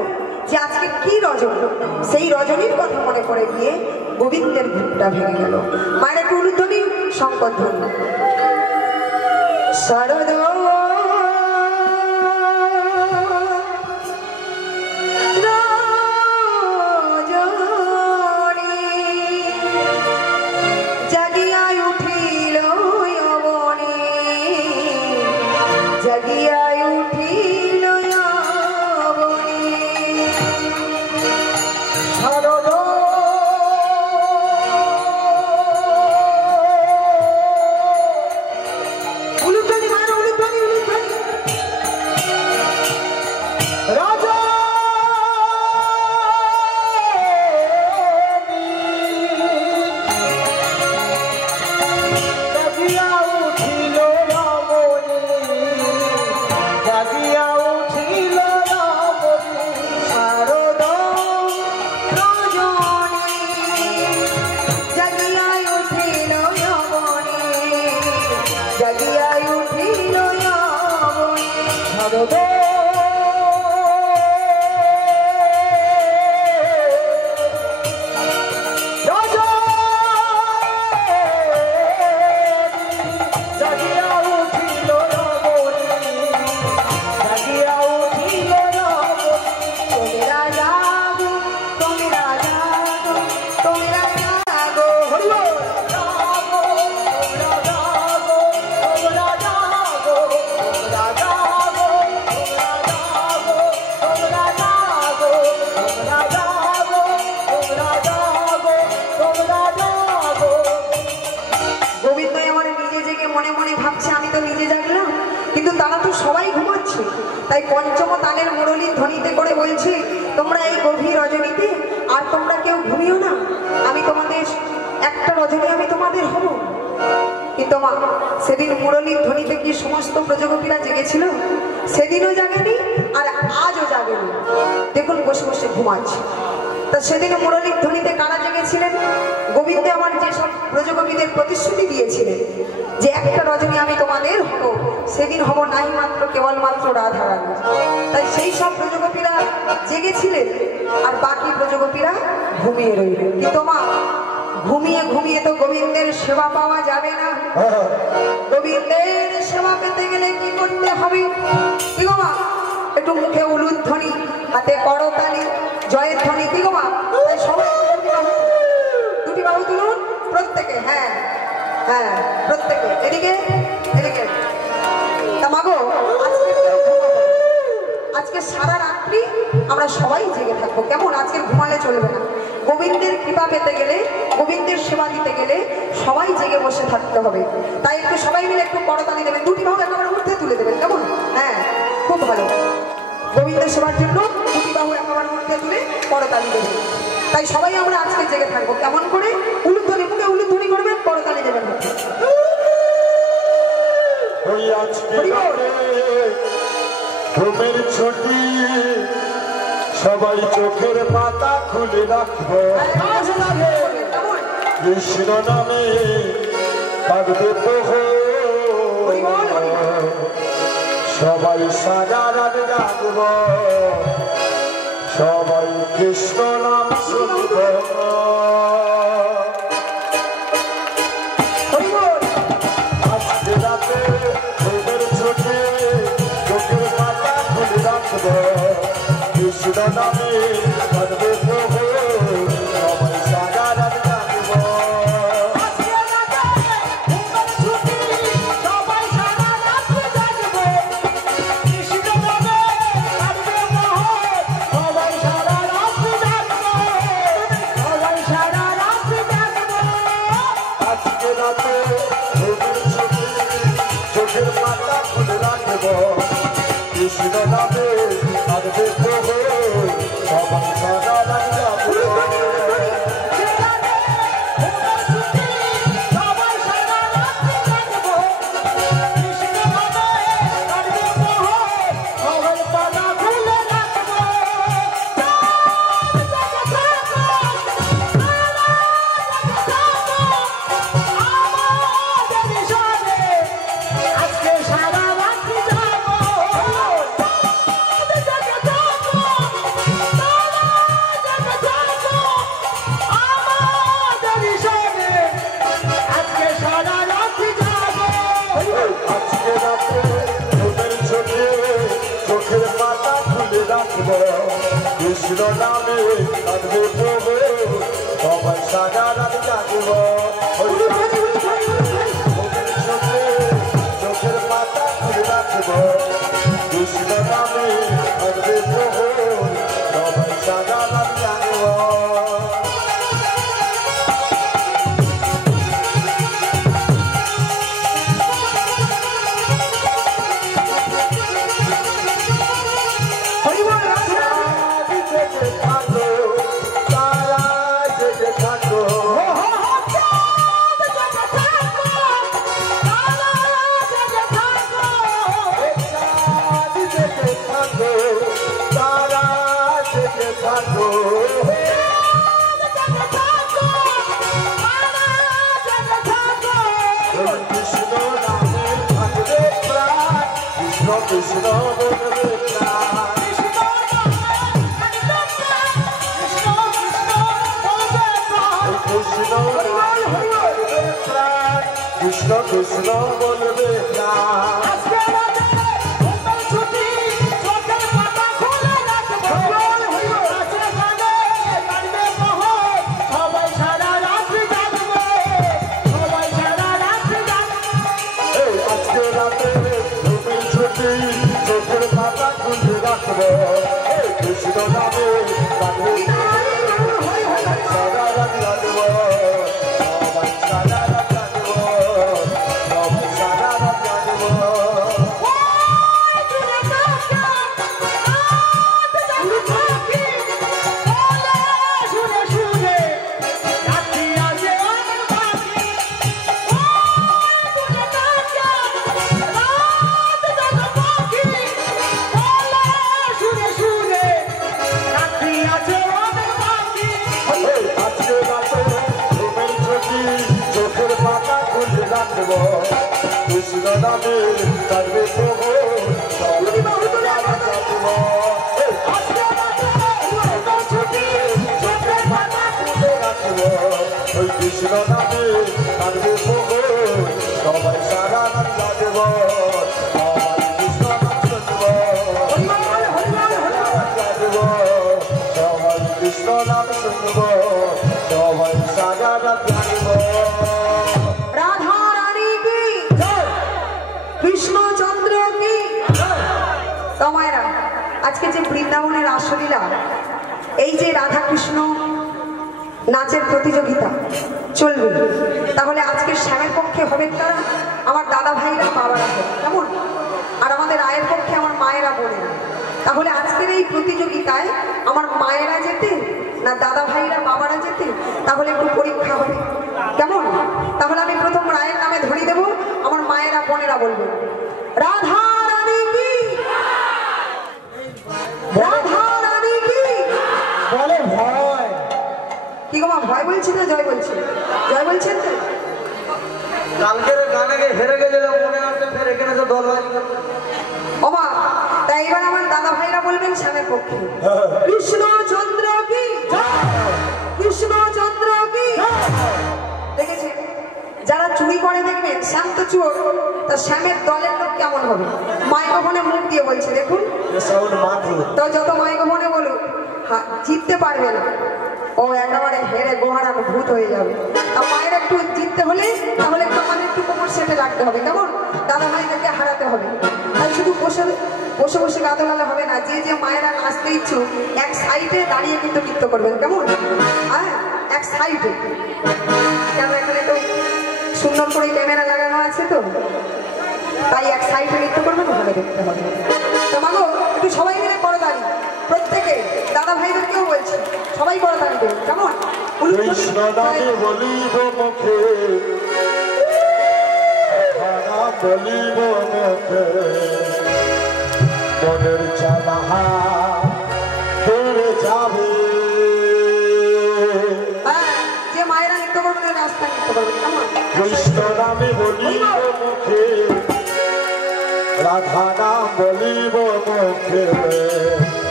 যে আজকে কি রজনী। সেই রজনীর কথা মনে পড়ে গিয়ে গোবিন্দের ঘুমটা ভেঙে গেল। মায়ের একটু উলুধ্বনি শঙ্করধ্বনি। শারদ তাই পঞ্চম তালের মুরলী ধ্বনিতে করে বলছি তোমরা এই গভীর রজনীতে আর তোমরা কেউ ঘুমিও না। আমি তোমাদের একটা রজনী আমি তোমাদের হব। কিন্তু মা সেদিন মুরলীর ধ্বনিতে কি সমস্ত ব্রজগোপীরা জেগেছিল? সেদিনও জাগেনি আর আজও জাগেনি। দেখুন বসে বসে ঘুমাচ্ছে। তা সেদিন মুরলীর ধ্বনিতে কারা জেগেছিলেন? গোবিন্দ আমার যেসব ব্রজগোপীদের প্রতিশ্রুতি দিয়েছিলেন যে একটা রজনী আমি তোমাদের হব, সেদিন হব নাই মাত্র কেবলমাত্র রাধারানী। তাই সেই সব ব্রজগোপীরা জেগেছিলেন আর বাকি ব্রজগোপীরা ঘুমিয়ে রইলেন। কিন্তু মা ঘুমিয়ে ঘুমিয়ে তো গোবিন্দের সেবা পাওয়া যাবে না। গোবিন্দের সেবা পেতে গেলে কি করতে হবে? কি গো মা? একটু মুখে উলুধ্বনি, হাতে করতালি, জয়ের ধ্বনি। কি গো মা? তাই সবাই দুটি বাহু তুলুন প্রত্যেকে। হ্যাঁ হ্যাঁ প্রত্যেকে এদিকে এদিকে। তা মাগো আজকে সারা রাত্রি আমরা সবাই জেগে থাকবো। কেমন? আজকে ঘুমালে চলবে না। গোবিন্দের কৃপা পেতে গেলে, গোবিন্দের সেবা দিতে গেলে সবাই জেগে বসে থাকতে হবে। তাই একটু সবাই মিলে একটু করতালি দেবেন, দুটি বাহু একেবারে উঠে তুলে দেবেন। কেমন? হ্যাঁ খুব ভালো। গোবিন্দের সেবার জন্য দুটি বাহু একেবারে উঠে তুলে করতালি দেবেন। তাই সবাই আমরা আজকে জেগে থাকবো। কেমন করে? উলুধ্বনি, মুখে উলুধ্বনি করবেন, করতালি দেবেন। ঘুমের ছুটি সবাই চোখের পাতা খুলে রাখবো কৃষ্ণ নামে কাঁদবে সবাই সারা রাত জাগব সবাই কৃষ্ণ নাম শুনব আজকে রাতে ঘুমের ছুটি চোখের পাতা খুলে রাখবো কৃষ্ণ নামে কাঁদবে সবাই সারা রাত জাগব চোখের পাতা খুলে রাখবো কৃষ্ণ নামে কাঁদবে সবাই সারা রাত জাগব চোখের পাতা খুলে রাখবো কৃষ্ণ নামে কাঁদবে সবাই সারা রাত জাগব চোখের পাতা খুলে রাখবো কৃষ্ণ নামে কাঁদবে সবাই সারা রাত জাগব কৃষ্ণ বলবে প্রাণ কৃষ্ণ কৃষ্ণ বলবে প্রাণ চোখের পাতা খুলে রাখবো কৃষ্ণ নামে সারা রাত জাগব সবাই সারা রাত জাগব সবাই সারা রাত জাগব কৃষ্ণ নামে কাঁদবে কৃষ্ণ নামে কাঁদবে সবাই সারা রাত জাগব কৃষ্ণ নাম শুনব সবাই কৃষ্ণ নাম শুনব সবাই সারা রাত জাগব কৃষ্ণচন্দ্র কি তোমায়রা আজকে যে বৃন্দাবনের রাসলীলা এই যে রাধা কৃষ্ণ নাচের প্রতিযোগিতা চলবে তাহলে আজকে শ্যামের পক্ষে হবেন কারা আমার দাদা ভাইরা বাবারা কেমন আর আমাদের আয়ের পক্ষে আমার মায়েরা বোনেরা তাহলে আজকের এই প্রতিযোগিতায় আমার মায়েরা যেতে না দাদা ভাইরা বাবারা যেতে তাহলে একটু পরীক্ষা হবে কেমন তাহলে আমি প্রথম রায়ের নামে ধরে দেব আমার মায়েরা বোনেরা বলবে রাধা রানী কি বলছি না জয় বলছি? জয় বলছেন তো? কালকের গানে হেরে গেছিলাম মনে আছে, ফের এখানে তো দল হয়। ওমা, তাই এবার আমার দাদা ভাইরা বলবেন শ্যামের পক্ষে। কৃষ্ণচন্দ্র কি, কৃষ্ণচন্দ্র কি। দেখেছেন, যারা চুরি করে দেখবেন শ্যাম তো চোর, তা শ্যামের দলের লোক কেমন হবে? মাইক্রোফোনে মুখ দিয়ে বলছে, দেখুন তো যত মাইক্রোফোনে বলুক জিততে পারবে না, ও একেবারে হেরে গোহারানো ভূত হয়ে যাবে। আর মায়ের একটু জিততে হলে তাহলে একটু আমাদের একটু কোমর সেটে রাখতে হবে, কেমন? দাদা ভাইদেরকে হারাতে হবে। তাই শুধু বসে বসে বসে গাদলালে হবে না, যে যে মায়েরা নাচতে ইচ্ছুক এক সাইডে দাঁড়িয়ে কিন্তু নৃত্য করবেন, কেমন? হ্যাঁ, এক সাইডে। কেন এখানে তো সুন্দর করে ক্যামেরা লাগানো আছে, তো তাই এক সাইডে নৃত্য করবেন, ওখানে দেখতে হবে। তো মাগো একটু সবাই মিলে করো দাঁড়ি, প্রত্যেকে দাদা ভাইদেরকেও বলছি সবাই করো দাঁড়ি দেবে, কেমন? কৃষ্ণ নামে বলিব মুখে, বলিব মুখে, মনের চালাহা তোরে যাবে। যে মায়েরা নৃত্য করবেন ওই রাস্তায় নৃত্য করবেন, কেমন? কৃষ্ণ নামে বলিব মুখে, রাধা নাম বলিব মুখে,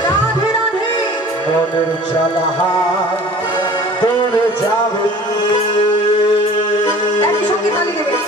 রাধে রাধে মনের চালাহা তোরে যাবে। একই সঙ্গে তালি দেবে।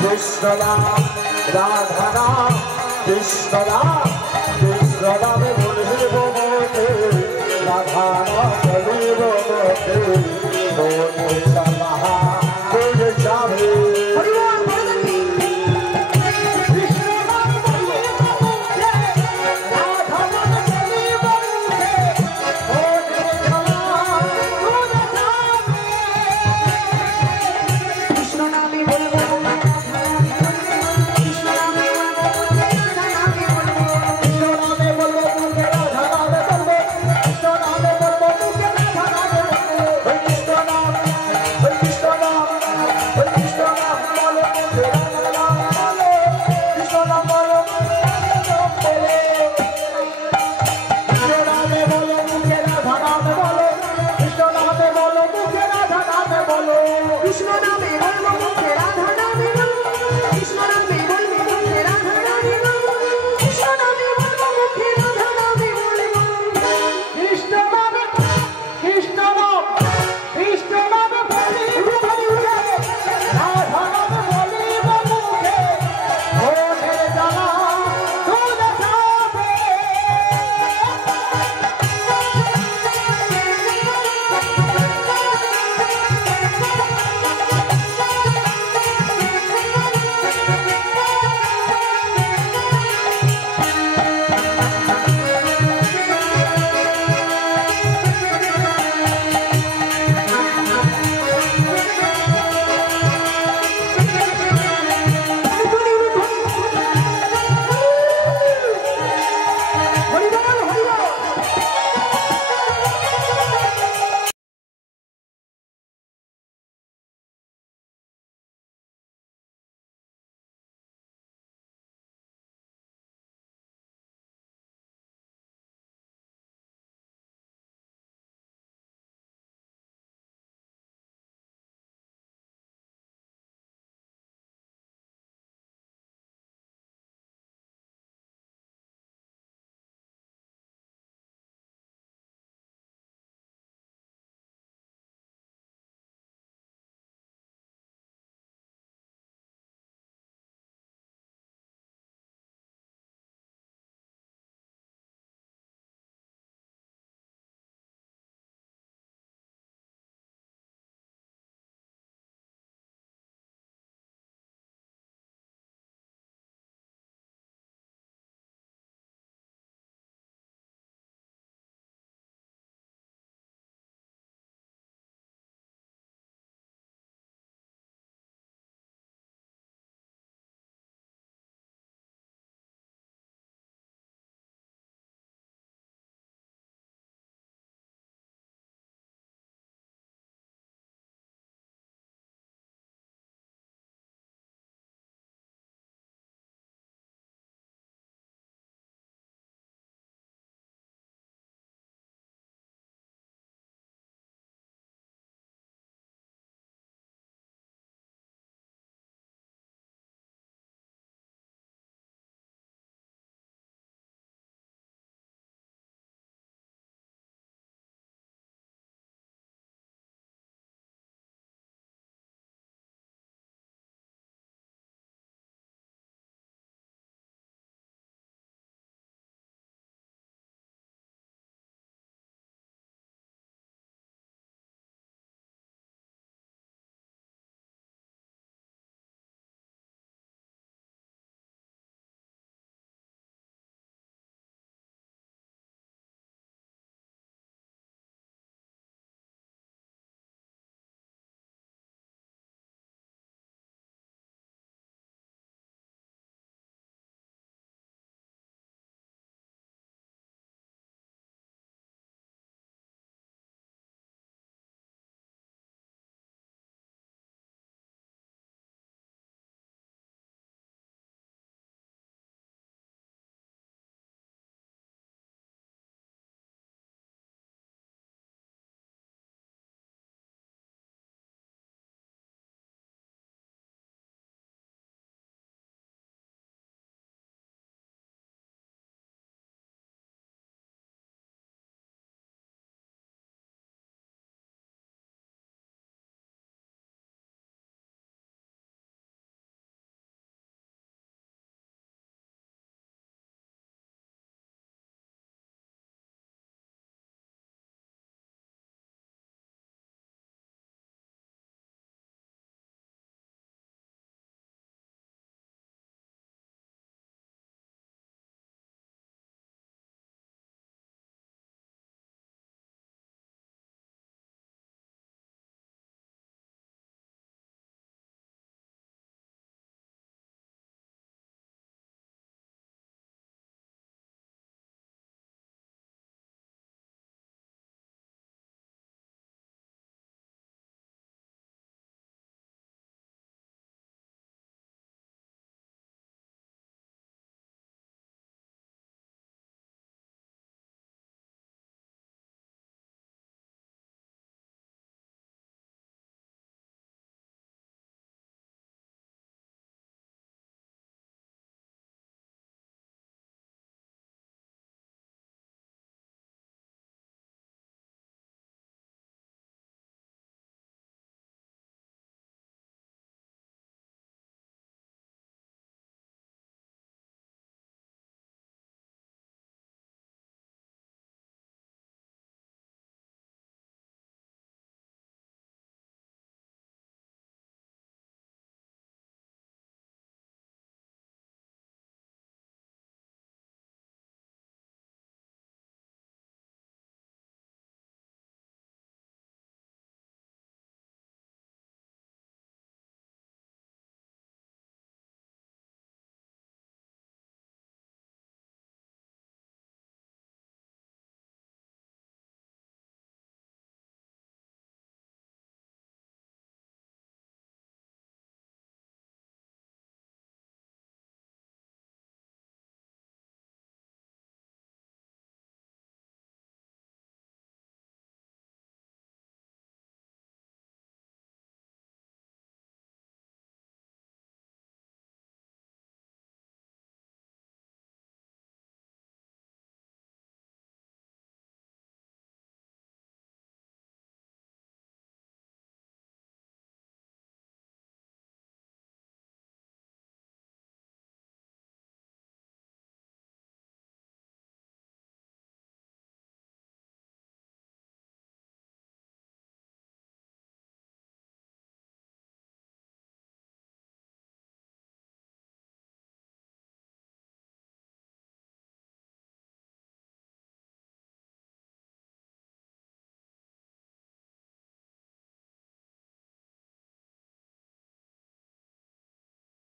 Krishna Ram, Radha Ram, Krishna Ram, Krishna Ram,